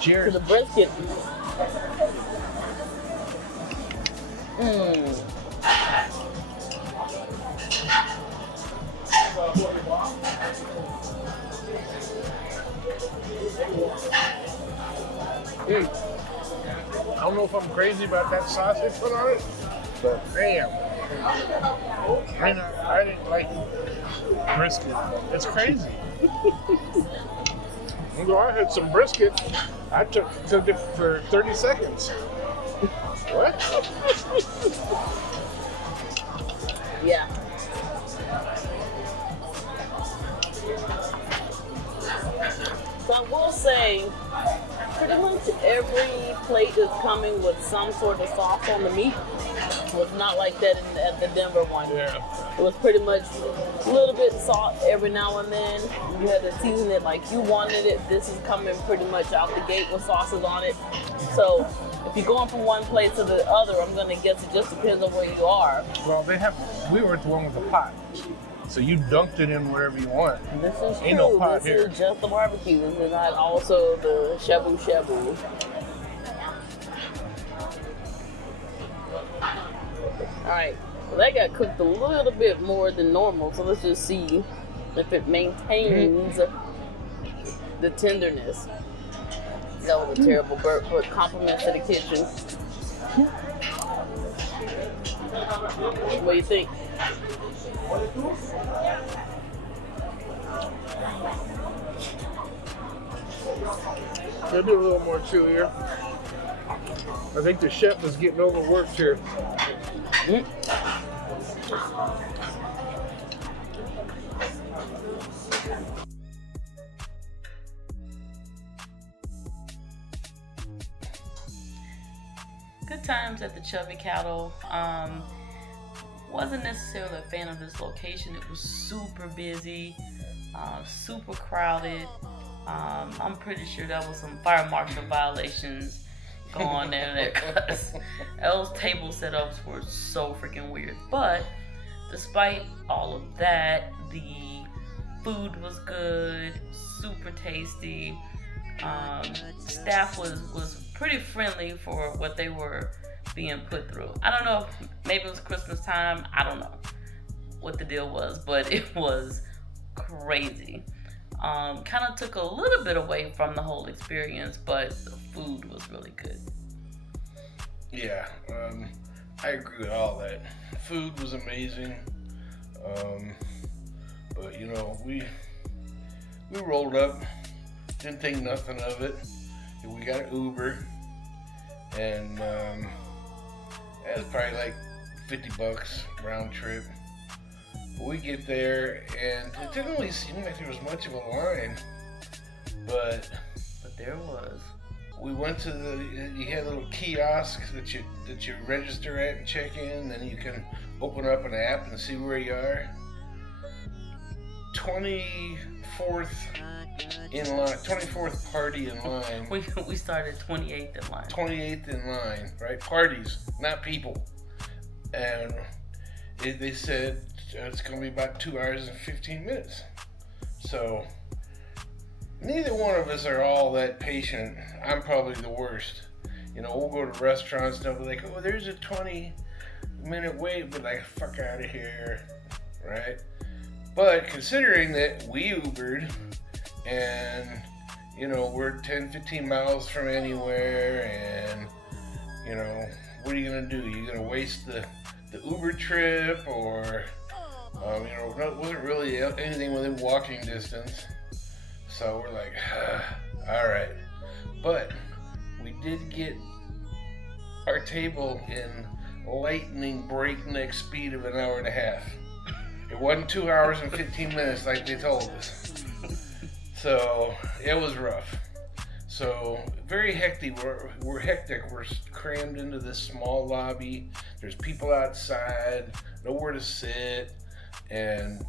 Cheers. To the brisket. I don't know if I'm crazy about that sauce they put on it, but damn. I didn't like brisket. It's crazy. Although I had some brisket, I took it for 30 seconds. What? Yeah. So I will say, pretty much every plate is coming with some sort of sauce on the meat. It was not like that at the Denver one. Yeah. It was pretty much a little bit of salt every now and then. You had to season it like you wanted it. This is coming pretty much out the gate with sauces on it. So if you're going from one place to the other, I'm gonna guess it just depends on where you are. Well, we were at the one with the pot. So you dunked it in wherever you want. This is Ain't true. no pot This here. is just the barbecue. This is not also the shabu shabu. All right, well, that got cooked a little bit more than normal. So let's just see if it maintains the tenderness. That was a terrible burp, but compliments to the kitchen. What do you think? They'll do a little more chewier. I think the chef is getting overworked here. Good times at the Chubby Cattle. Wasn't necessarily a fan of this location. It was super busy, super crowded. I'm pretty sure that was some fire marshal violations going on there because those table setups were so freaking weird. But despite all of that, the food was good, super tasty. Staff was pretty friendly for what they were being put through. I don't know if maybe it was Christmas time. I don't know what the deal was, but it was crazy. Kind of took a little bit away from the whole experience, but the food was really good. Yeah, I agree with all that. Food was amazing, but you know, we rolled up, didn't think nothing of it. We got an Uber, and it was probably like $50 round trip. But we get there, and it didn't really seem like there was much of a line, but there was. We went to you had a little kiosk that you register at and check in, then you can open up an app and see where you are. 24th in line, 24th party in line. We started 28th in line. 28th in line, right? Parties, not people. And they said it's going to be about 2 hours and 15 minutes. So neither one of us are all that patient. I'm probably the worst. You know, we'll go to restaurants and they'll be like, oh, there's a 20-minute wait, but like, fuck out of here, right? But considering that we Ubered and, you know, we're 10, 15 miles from anywhere and, you know, what are you going to do? You're going to waste the Uber trip or, you know, it wasn't really anything within walking distance. So we're like, all right. But we did get our table in lightning breakneck speed of an hour and a half. It wasn't 2 hours and 15 minutes like they told us. So it was rough. So very hectic. We're hectic. We're crammed into this small lobby. There's people outside, nowhere to sit, and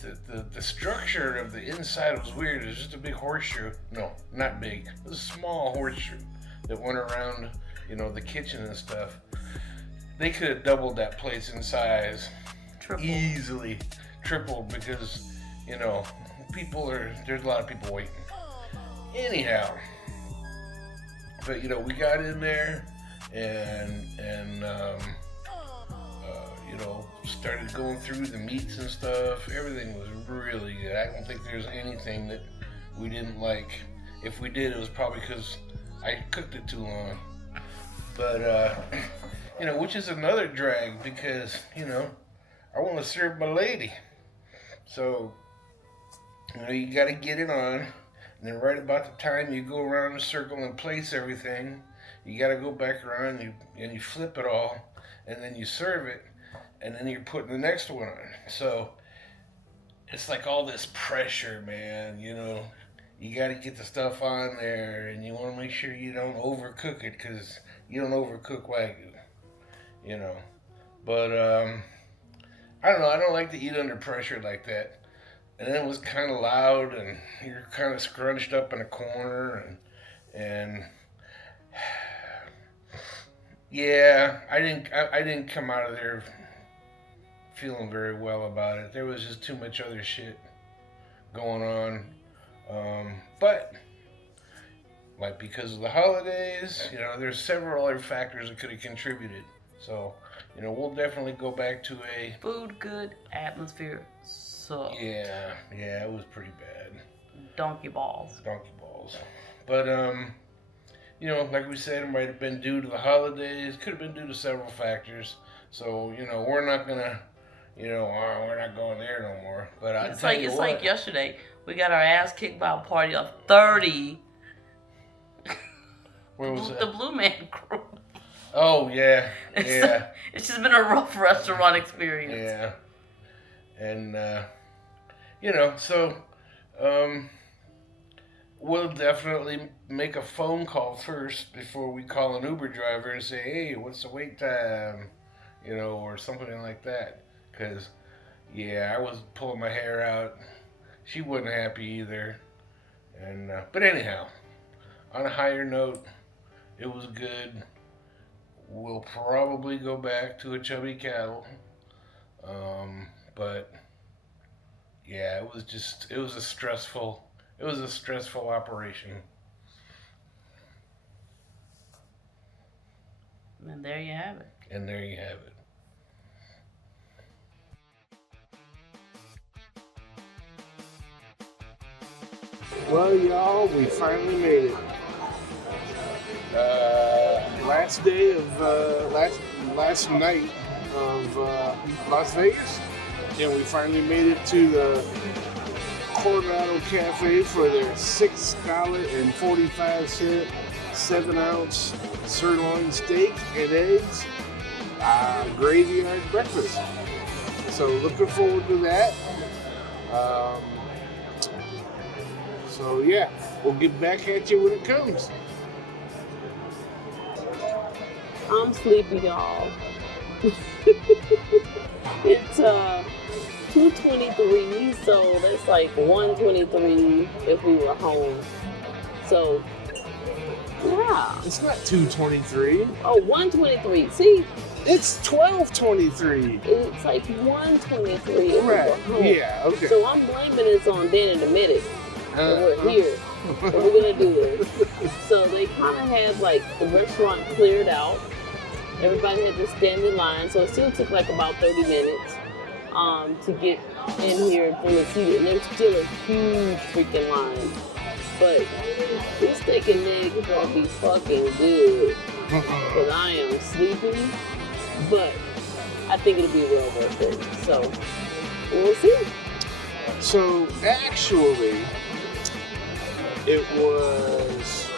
the structure of the inside was weird. It was just a big horseshoe. No, not big. It was a small horseshoe that went around, you know, the kitchen and stuff. They could have doubled that place in size. Easily tripled because, you know, there's a lot of people waiting. Anyhow, but, you know, we got in there and you know, started going through the meats and stuff. Everything was really good. I don't think there's anything that we didn't like. If we did, it was probably because I cooked it too long. But, you know, which is another drag because, you know, I want to serve my lady. So, you know, you got to get it on. And then right about the time you go around the circle and place everything, you got to go back around and you flip it all. And then you serve it. And then you're putting the next one on. So, it's like all this pressure, man. You know, you got to get the stuff on there. And you want to make sure you don't overcook it. Because you don't overcook Wagyu. You know. But, I don't know, I don't like to eat under pressure like that. And then it was kind of loud, and you're kind of scrunched up in a corner, and yeah, I didn't come out of there feeling very well about it. There was just too much other shit going on. But like because of the holidays, you know, there's several other factors that could have contributed. So, you know, we'll definitely go back to a food good, atmosphere sucked. Yeah, it was pretty bad. Donkey balls. But you know, like we said, it might have been due to the holidays. Could have been due to several factors. So, you know, we're not gonna, you know, we're not going there no more. But it's like yesterday. We got our ass kicked by a party of 30. Where was that? The Blue Man Group. Oh, yeah. It's just been a rough restaurant experience. Yeah. And, you know, so, we'll definitely make a phone call first before we call an Uber driver and say, hey, what's the wait time? You know, or something like that. Because, yeah, I was pulling my hair out. She wasn't happy either. And, but anyhow, on a higher note, it was good. We'll probably go back to a Chubby cattle. But yeah, it was a stressful operation. And there you have it. Well, y'all, we finally made it. Last day of last night of Las Vegas, and we finally made it to the Coronado Cafe for their $6.45 7-ounce sirloin steak and eggs graveyard breakfast. So looking forward to that. So yeah, we'll get back at you when it comes. I'm sleepy, y'all. It's 2:23, so that's like 1:23 if we were home. So, yeah. It's not 2:23. Oh, 1:23. See, It's 12:23. it's like 1:23 if we were Right. home. Yeah. Okay. So I'm blaming this on Dan and the medic. And we're here. So we're gonna do this. So they kind of had like the restaurant cleared out. Everybody had to stand in line, so it still took like about 30 minutes to get in here from the seat. And there's still a huge freaking line. But this steak and egg is gonna be fucking good. Because I am sleepy, but I think it'll be well worth it. So we'll see. So actually, it was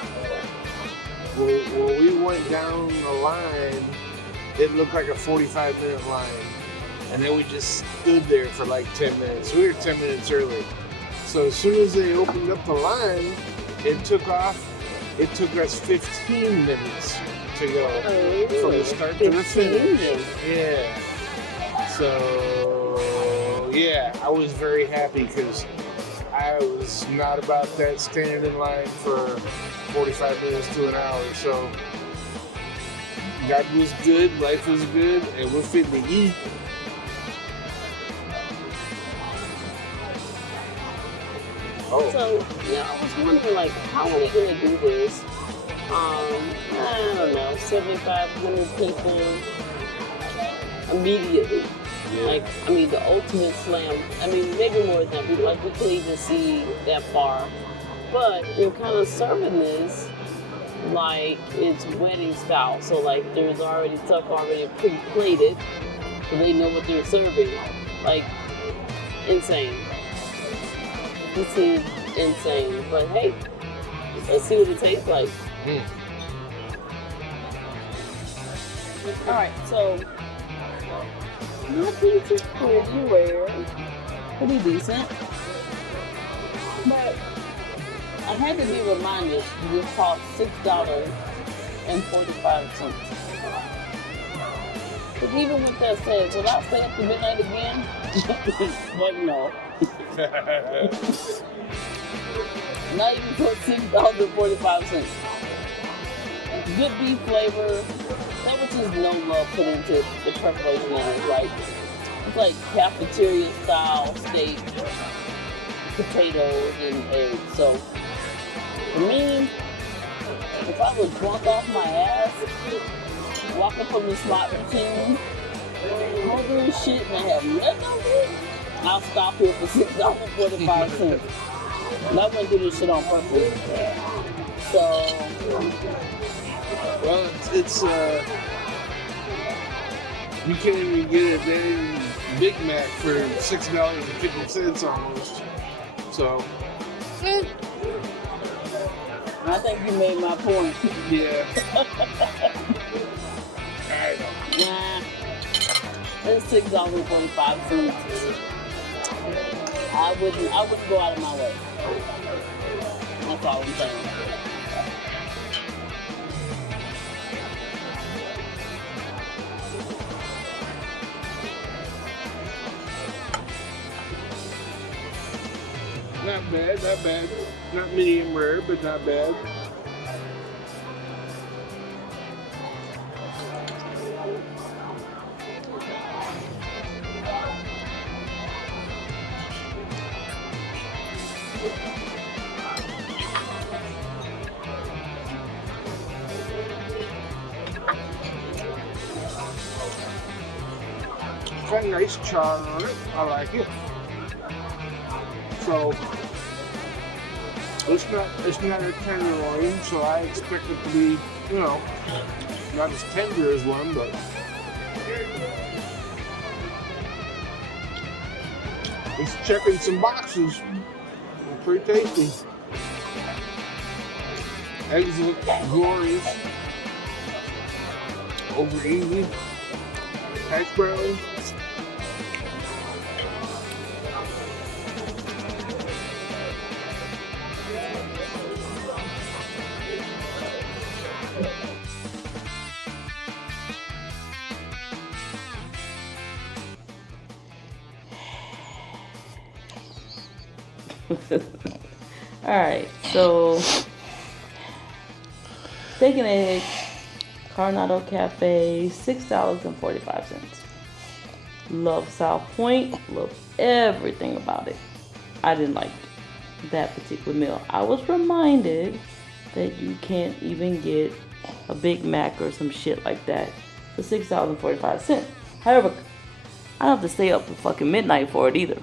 when we went down the line, it looked like a 45-minute line, and then we just stood there for like 10 minutes. We were 10 minutes early. So as soon as they opened up the line, it took off. It took us 15 minutes to go from the start to the finish. Yeah. So yeah, I was very happy because I was not about that standing in line for 45 minutes to an hour. So God was good, life was good, and we're fit to eat. Oh. So, yeah, I was wondering, like, how are we going to do this? I don't know, 7,500 people immediately. Yeah. Like, I mean, the ultimate slam. I mean, maybe more than that. Like, we couldn't even see that far. But they're kind of serving this like it's wedding style. So, like, there's already stuff already pre-plated. So they know what they're serving. Like, insane. This is insane. But hey, let's see what it tastes like. Alright, so nothing too pretty rare. Pretty decent. But I had to be reminded this cost $6.45. But even with that said, will I stay up to midnight again? But no. Not even for $6.45. Good beef flavor. That was just no love put into the preparation of it. It's like cafeteria style steak, potatoes, and eggs. So for me, if I was drunk off my ass, walking from the slot machine, hungry as shit, and I have nothing on it, I'll stop here for $6.45. And I wouldn't do this shit on purpose. So, well, it's you can't even get a damn Big Mac for $6.50 almost. So, I think you made my point. yeah. I know. Nah, it's $6.45. I wouldn't go out of my way. That's all I'm saying. Not bad, not bad. Not medium rare, but not bad. Got a nice char on it. I like it. So it's not a tenderloin, so I expect it to be, not as tender as one, but it's checking some boxes. Pretty tasty. Eggs look glorious. Over easy. Hash brown. Alright, so steak and egg, Coronado Cafe, $6.45. Love South Point, love everything about it. I didn't like that particular meal. I was reminded that you can't even get a Big Mac or some shit like that for $6.45. However, I don't have to stay up for fucking midnight for it either.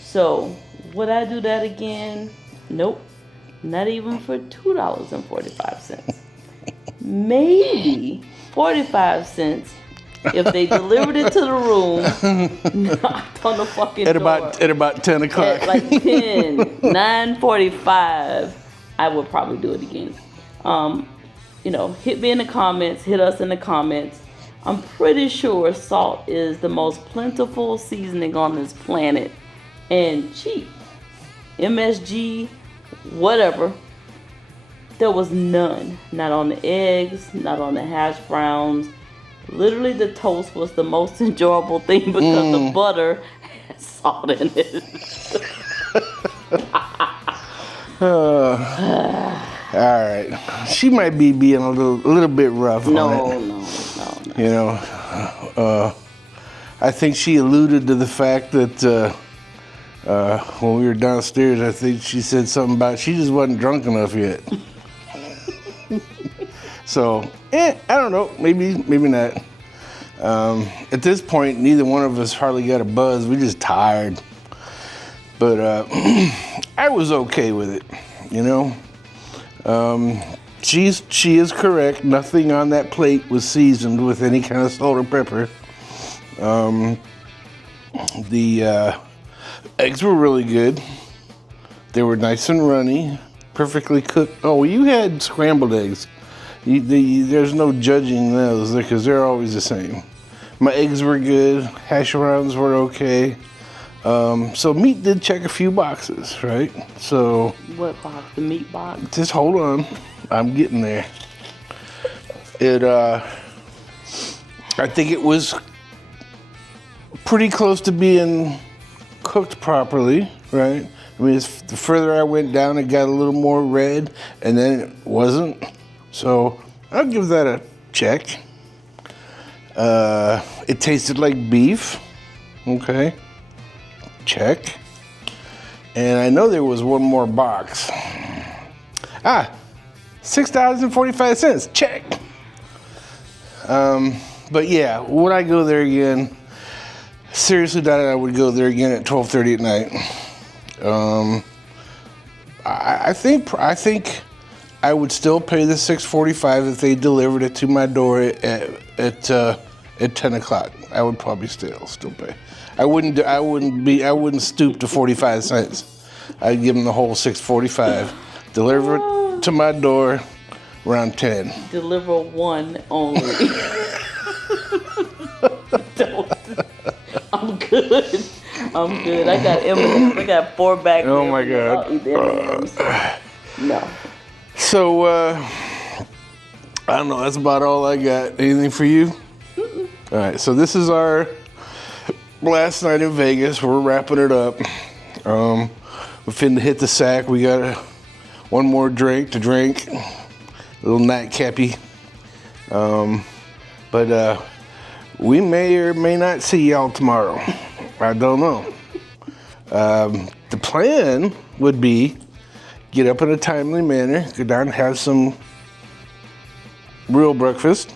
So, would I do that again? Nope. Not even for $2.45. Maybe 45 cents if they delivered it to the room, knocked on the fucking At door. about 10 o'clock. At like 10, 9:45, I would probably do it again. Hit me in the comments, hit us in the comments. I'm pretty sure salt is the most plentiful seasoning on this planet and cheap. MSG, whatever. There was none. Not on the eggs, not on the hash browns. Literally, the toast was the most enjoyable thing because the butter had salt in it. All right. She might be being a little bit rough on it. No. You know, I think she alluded to the fact that when we were downstairs, I think she said something about she just wasn't drunk enough yet. So, I don't know. Maybe not. At this point, neither one of us hardly got a buzz. We're just tired. But I was okay with it, you know. She is correct. Nothing on that plate was seasoned with any kind of salt or pepper. The eggs were really good. They were nice and runny, perfectly cooked. Oh, you had scrambled eggs. There's no judging those because they're always the same. My eggs were good. Hash browns were okay. So meat did check a few boxes, right? So What box? The meat box? just hold on. I'm getting there. I think it was pretty close to being cooked properly, right? I mean, the further I went down, it got a little more red, and then it wasn't. So I'll give that a check. It tasted like beef. Okay. Check. And I know there was one more box. $6.45. Check. But yeah, would I go there again? Seriously, doubt I would go there again at 12:30 at night. I think I would still pay the $6.45 if they delivered it to my door at 10 o'clock. I would probably still pay. I wouldn't stoop to 45 cents. I'd give them the whole $6.45. Deliver it to my door around 10. Deliver one only. I'm good. I got M&M's. I got 4 bags. Oh my God. I'll eat the M&M's. No. So, I don't know. That's about all I got. Anything for you? Mm-mm. All right. So this is our last night in Vegas. We're wrapping it up. We're finna hit the sack. We got one more drink to drink. A little nightcappy. But we may or may not see y'all tomorrow. I don't know. The plan would be get up in a timely manner, go down and have some real breakfast,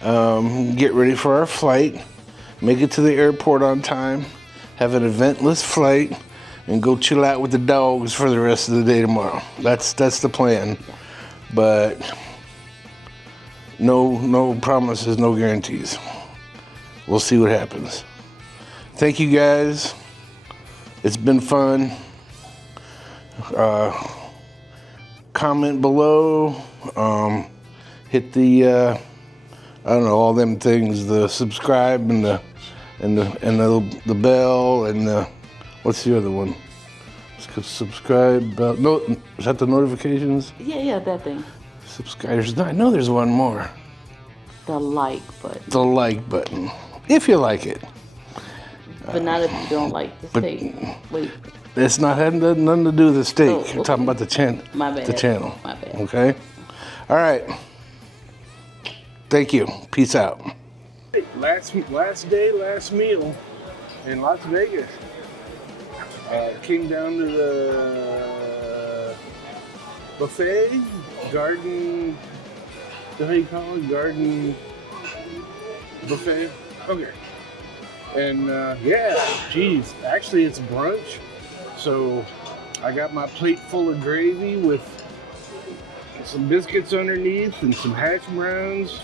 get ready for our flight, make it to the airport on time, have an eventless flight, and go chill out with the dogs for the rest of the day tomorrow. That's the plan. But no promises, no guarantees. We'll see what happens. Thank you guys. It's been fun. Comment below. Hit the I don't know, all them things. The subscribe and the bell and the, what's the other one? Subscribe. No, is that the notifications? Yeah, that thing. Subscribers. I know there's one more. The like button. The like button, if you like it. But not if you don't like the steak. Wait. It's not had nothing to do with the steak. Oh, okay. I'm talking about the My bad. the channel. My bad. Okay. All right. Thank you. Peace out. Last day, last meal in Las Vegas. Came down to the buffet, garden. How do you call it? Garden buffet. Okay. And yeah, geez, actually it's brunch. So I got my plate full of gravy with some biscuits underneath and some hash browns,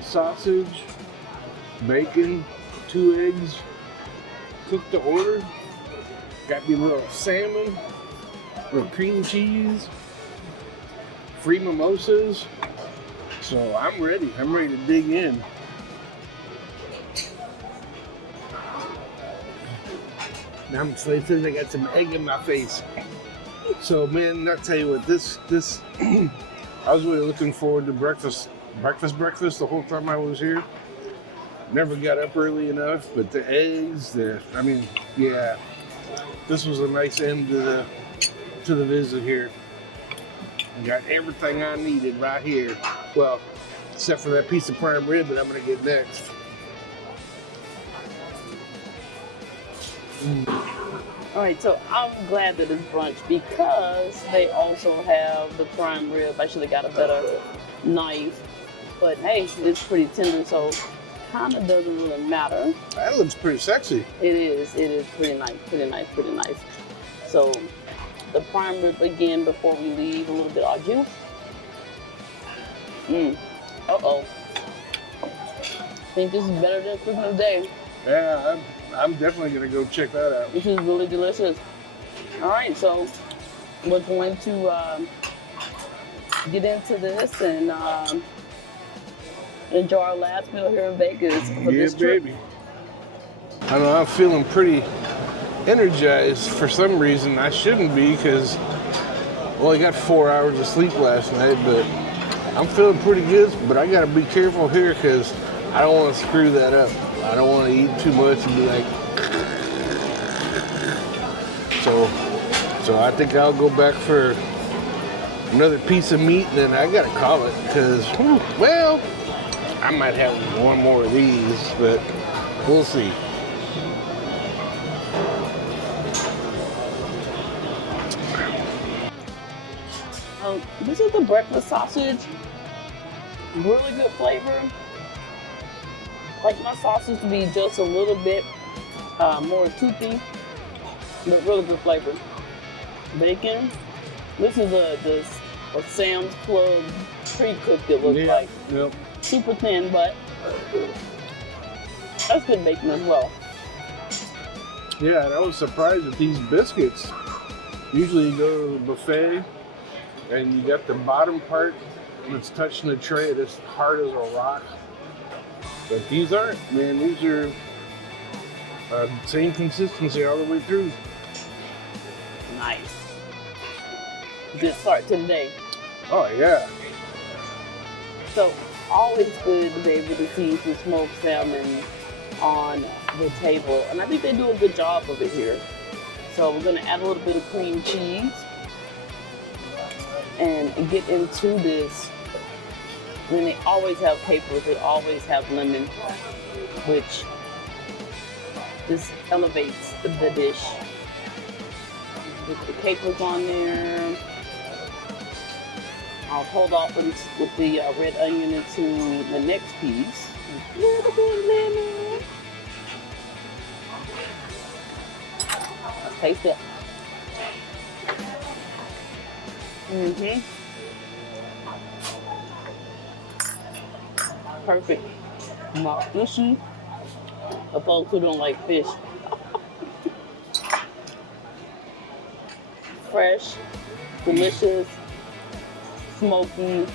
sausage, bacon, 2 eggs, cooked to order. Got me a little salmon, a little cream cheese, free mimosas. So I'm ready. I'm ready to dig in. Now I'm excited. I got some egg in my face. So man, I'll tell you what, this I was really looking forward to breakfast the whole time I was here. Never got up early enough, but the eggs, yeah, this was a nice end to the visit here. I got everything I needed right here. Well, except for that piece of prime rib that I'm gonna get next. All right, so I'm glad that it's brunch because they also have the prime rib. I should have got a better knife, but hey, it's pretty tender, so kind of doesn't really matter. That looks pretty sexy. It is pretty nice. So the prime rib again before we leave, a little bit of juice. Uh-oh. I think this is better than Christmas Day. Yeah, I'm definitely gonna go check that out. This is really delicious. All right, so we're going to get into this and enjoy our last meal here in Vegas for this trip. Baby. I don't know, I'm feeling pretty energized for some reason. I shouldn't be because, well, I got 4 hours of sleep last night, but I'm feeling pretty good. But I gotta be careful here because I don't want to screw that up. I don't want to eat too much and be like, so I think I'll go back for another piece of meat and then I gotta call it because, well, I might have one more of these, but we'll see. This is the breakfast sausage. Really good flavor. Like my sausage to be just a little bit more toothy, but really good flavor. Bacon. This is a Sam's Club pre-cooked, it looks like. Yep. Super thin, but that's good bacon as well. Yeah, and I was surprised at these biscuits. Usually you go to the buffet and you got the bottom part that's touching the tray that's hard as a rock. But these aren't, man. These are same consistency all the way through. Nice. Good start to the day. Oh, yeah. So, always good to be able to see some smoked salmon on the table. And I think they do a good job of it here. So we're gonna add a little bit of cream cheese and get into this. I mean, they always have capers, they always have lemon, which just elevates the dish. Get the capers on there. I'll hold off with the red onion into the next piece. A little bit of lemon. Let's taste it. Perfect. Not fishy. The folks who don't like fish. Fresh, delicious, smoky.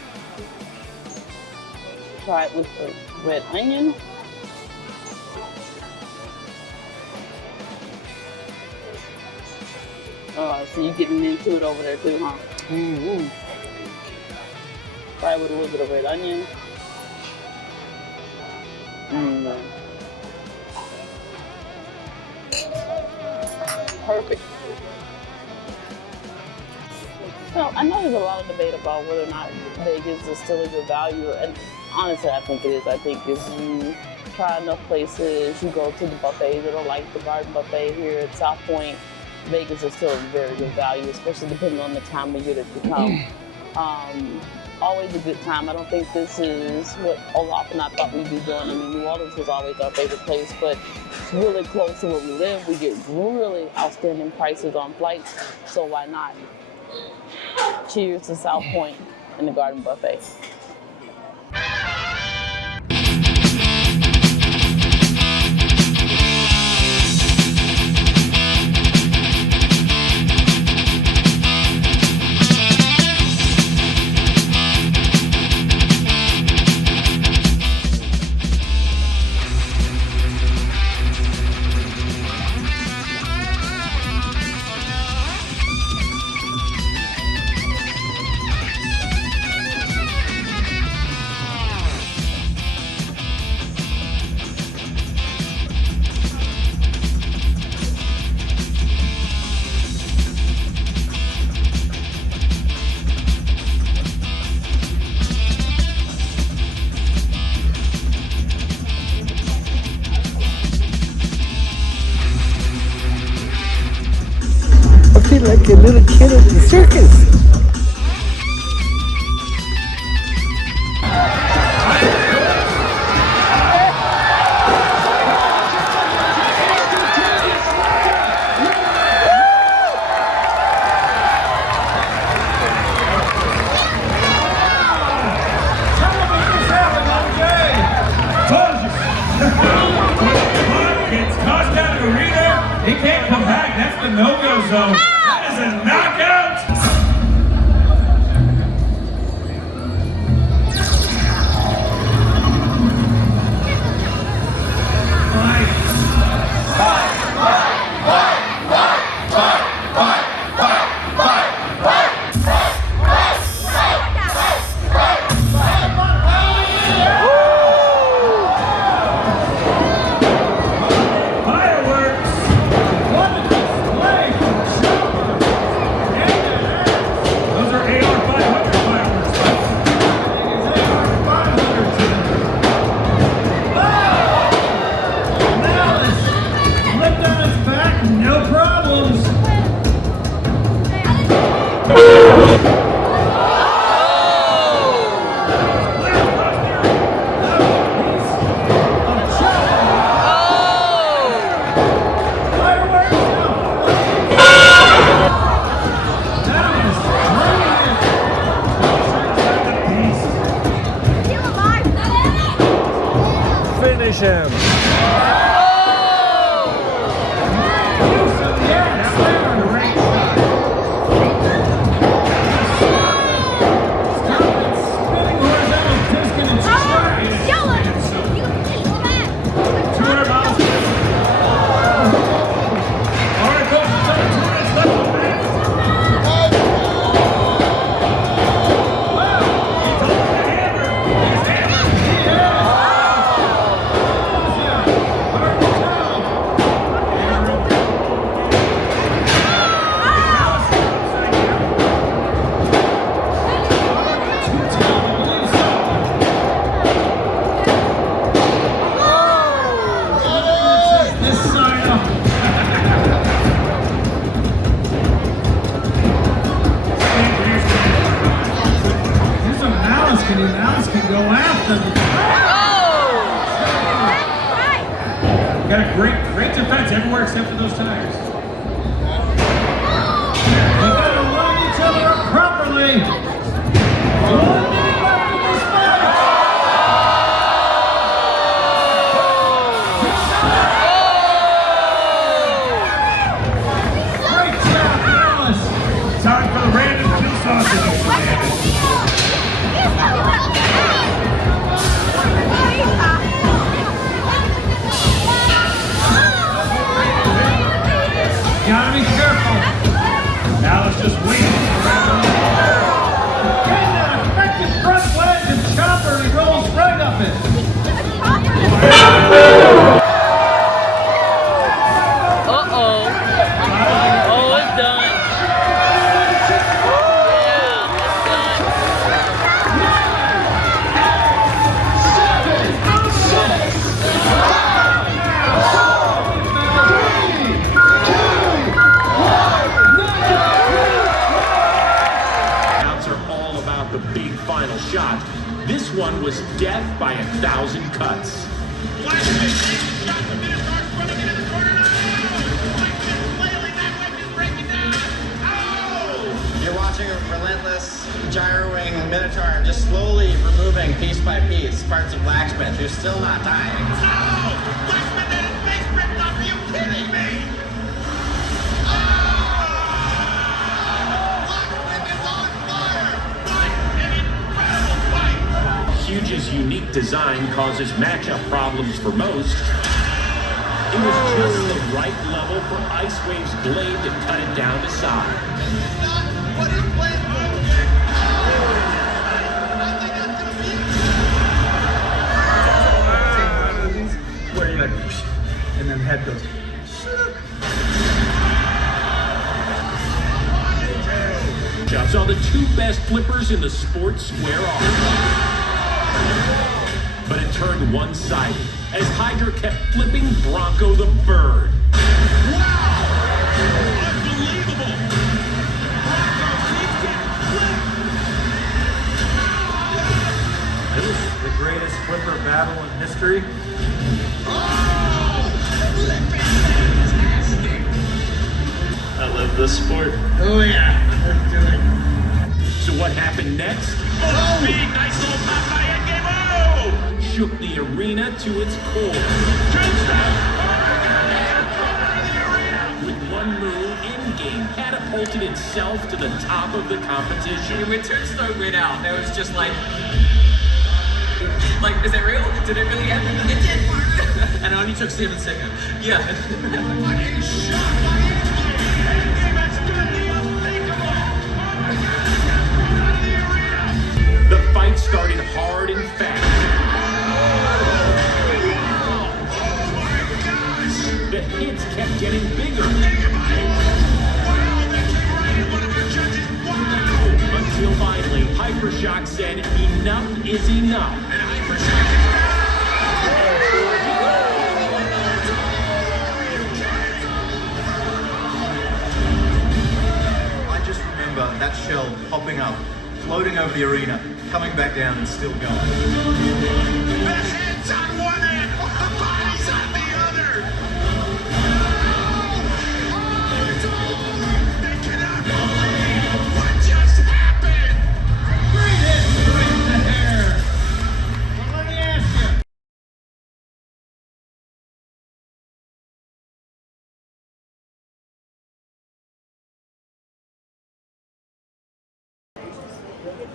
Try it with the red onion. So you're getting into it over there too, huh? Try it with a little bit of red onion. Perfect. So I know there's a lot of debate about whether or not Vegas is still a good value, and honestly, I think it is. I think if you try enough places, you go to the buffets that are like the Garden Buffet here at South Point, Vegas is still a very good value, especially depending on the time of year that you come. Always a good time. I don't think this is what Olaf and I thought we'd be doing. I mean, New Orleans was always our favorite place, but it's really close to where we live. We get really outstanding prices on flights, so why not? Cheers to South Point and the Garden Buffet. I feel like a little kid at the circus. Gets tossed out of the arena, he can't come back. That's the no-go zone. That is a knockout. Finish him. Got a great defense everywhere except for those tires. You gotta line each other up properly. 1 minute left in this fight. Great job, Dallas. Time for the random kill sausage. Gotta be careful. Now let's just wait. Getting that effective front wedge and chopper, he rolls right up it. Oh! piece by piece, parts of blacksmith. You're still not dying. No! Blacksmith had his face ripped off. Are you kidding me? Blacksmith is on fire! What an incredible fight! Huge's unique design causes matchup problems for most. It was just the right level for Ice Wave's blade to cut it down to size. Not what his plan was. Where you like, and then head goes. Saw the two best flippers in the sport square off. But it turned one-sided as Hydra kept flipping Bronco the Bird. Wow! Unbelievable! Bronco keeps getting flipped! This is the greatest flipper battle in history. Oh! Flipping fantastic! I love this sport. Oh yeah, let's do it. So what happened next? Oh, big, nice little pop by end game. Oh! Shook the arena to its core. With one move, in-game catapulted itself to the top of the competition. When Turnstone went out, it was just like, is that real? Did it really happen? It did, Marvin. And it only took 7 seconds. Yeah. What a shot by Endgame! That's done the unthinkable! Oh my God, this guy's thrown out of the arena! The fight started hard and fast. The hits kept getting bigger. Until finally, Hypershock said, enough is enough. And Hypershock is I just remember that shell popping up, floating over the arena, coming back down and still going. the head's on one end, the body's on the other! It's over! They cannot believe what just happened! Great hit right in the hair! Well, let me ask you.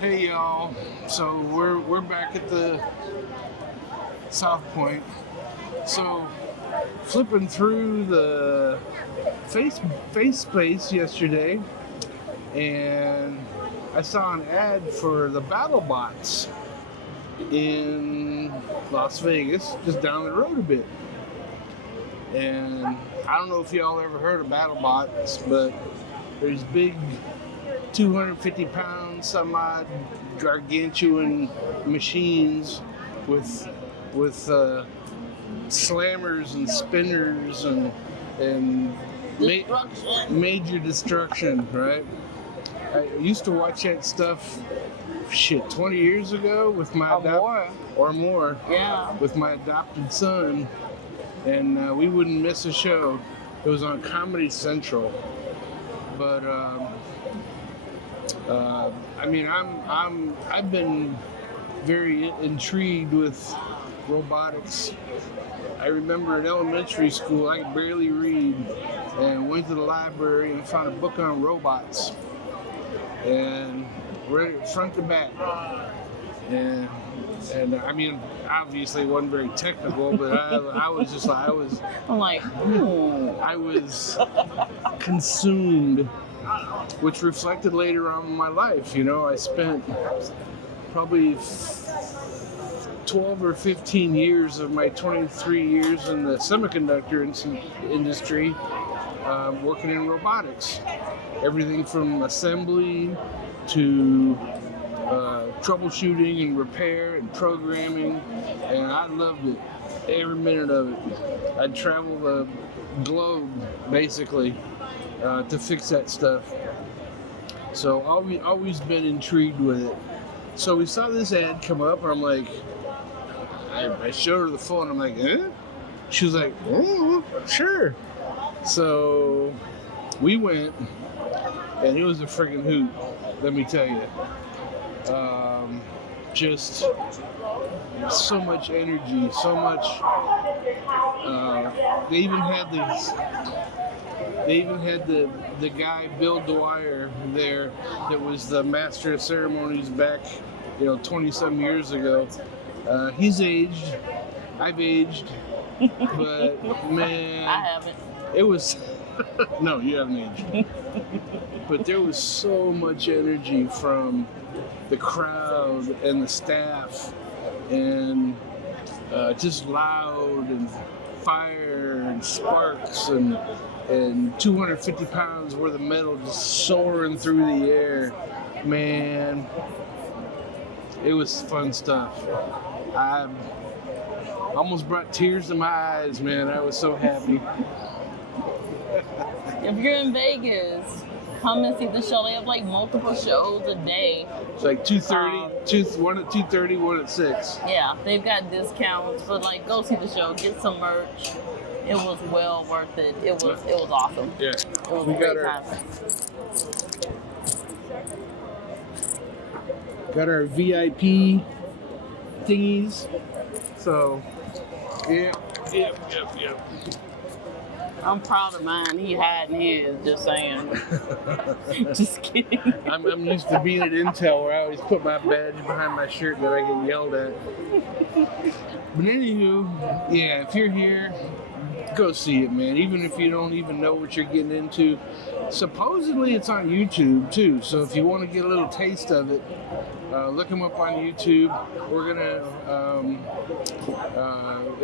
Hey y'all, so we're back at the South Point. So flipping through the face space yesterday, and I saw an ad for the BattleBots in Las Vegas, just down the road a bit. And I don't know if y'all ever heard of BattleBots, but there's big 250 pound, some odd gargantuan machines with slammers and spinners and major destruction, right? I used to watch that stuff 20 years ago with my more with my adopted son, and we wouldn't miss a show. It was on Comedy Central, but I mean, I've been very intrigued with robotics. I remember in elementary school, I could barely read, and went to the library and found a book on robots, and read it front to back. And I mean, obviously it wasn't very technical, but I was consumed, which reflected later on in my life. You know, I spent probably 12 or 15 years of my 23 years in the semiconductor industry working in robotics. Everything from assembly to troubleshooting and repair and programming, and I loved it, every minute of it. I'd travel the globe basically to fix that stuff. So always been intrigued with it. So we saw this ad come up, and I'm like, I showed her the phone. I'm like, eh? She was like, oh, sure. So we went, and it was a friggin' hoot, let me tell you. just so much energy, so much. They even had the guy Bill Dwyer there that was the master of ceremonies back, 20-some years ago. He's aged. I've aged, but man, I haven't. It was no, you haven't aged. But there was so much energy from the crowd and the staff, and just loud and fire and sparks and 250 pounds worth of metal just soaring through the air. Man, it was fun stuff. I almost brought tears to my eyes, man. I was so happy. If you're in Vegas, come and see the show. They have like multiple shows a day. It's like 2:30, one at 2:30, one at 6. Yeah, they've got discounts, but like go see the show, get some merch. It was well worth it. It was awesome. Yeah, it was we a got great our time. got our VIP thingies. So, yeah. I'm proud of mine. He hiding his, just saying. Just kidding. I'm used to being at Intel where I always put my badge behind my shirt that I get yelled at. But anywho, yeah, if you're here, go see it, man. Even if you don't even know what you're getting into. Supposedly it's on YouTube too, so if you want to get a little taste of it, look them up on YouTube. We're gonna,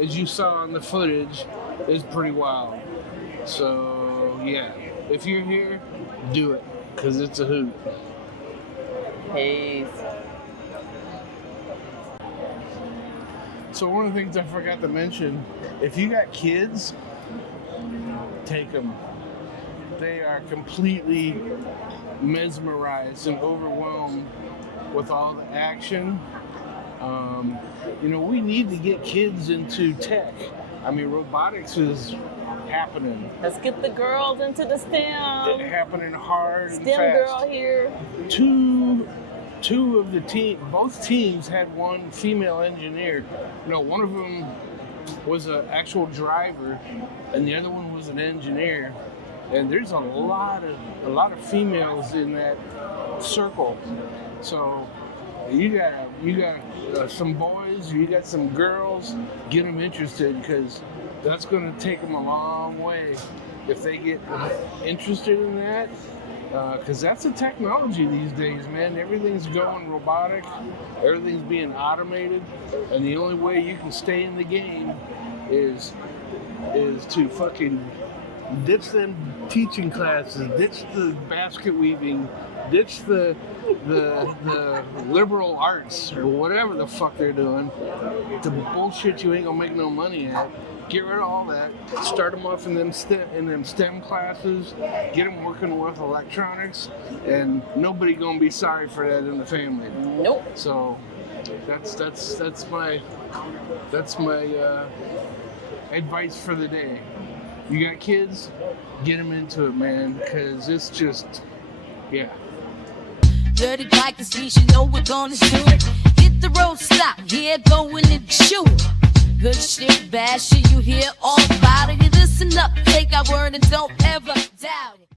as you saw on the footage, it's pretty wild. So yeah, if you're here, do it, because it's a hoot. Peace. So one of the things I forgot to mention, if you got kids, take them. They are completely mesmerized and overwhelmed with all the action. We need to get kids into tech. I mean, robotics is happening. Let's get the girls into the STEM. It's happening hard and STEM fast. girl here. Two of the team, both teams had one female engineer. One of them was an actual driver, and the other one was an engineer. And there's a lot of females in that circle. So you got some boys, you got some girls. Get them interested, because that's going to take them a long way if they get interested in that. Because that's a technology these days, man. Everything's going robotic. Everything's being automated. And the only way you can stay in the game is to fucking ditch them teaching classes, ditch the basket weaving, ditch the liberal arts, or whatever the fuck they're doing. The bullshit you ain't gonna make no money at. Get rid of all that. Start them off in them STEM classes. Get them working with electronics, and nobody gonna be sorry for that in the family. Nope. So that's my advice for the day. You got kids, get them into it, man, because it's just, yeah. Dirty like the streets, you know we're gonna do it. Hit the road, stop, here going to shoot. Good shit, bad shit, you hear all about it. You listen up, take our word and don't ever doubt it.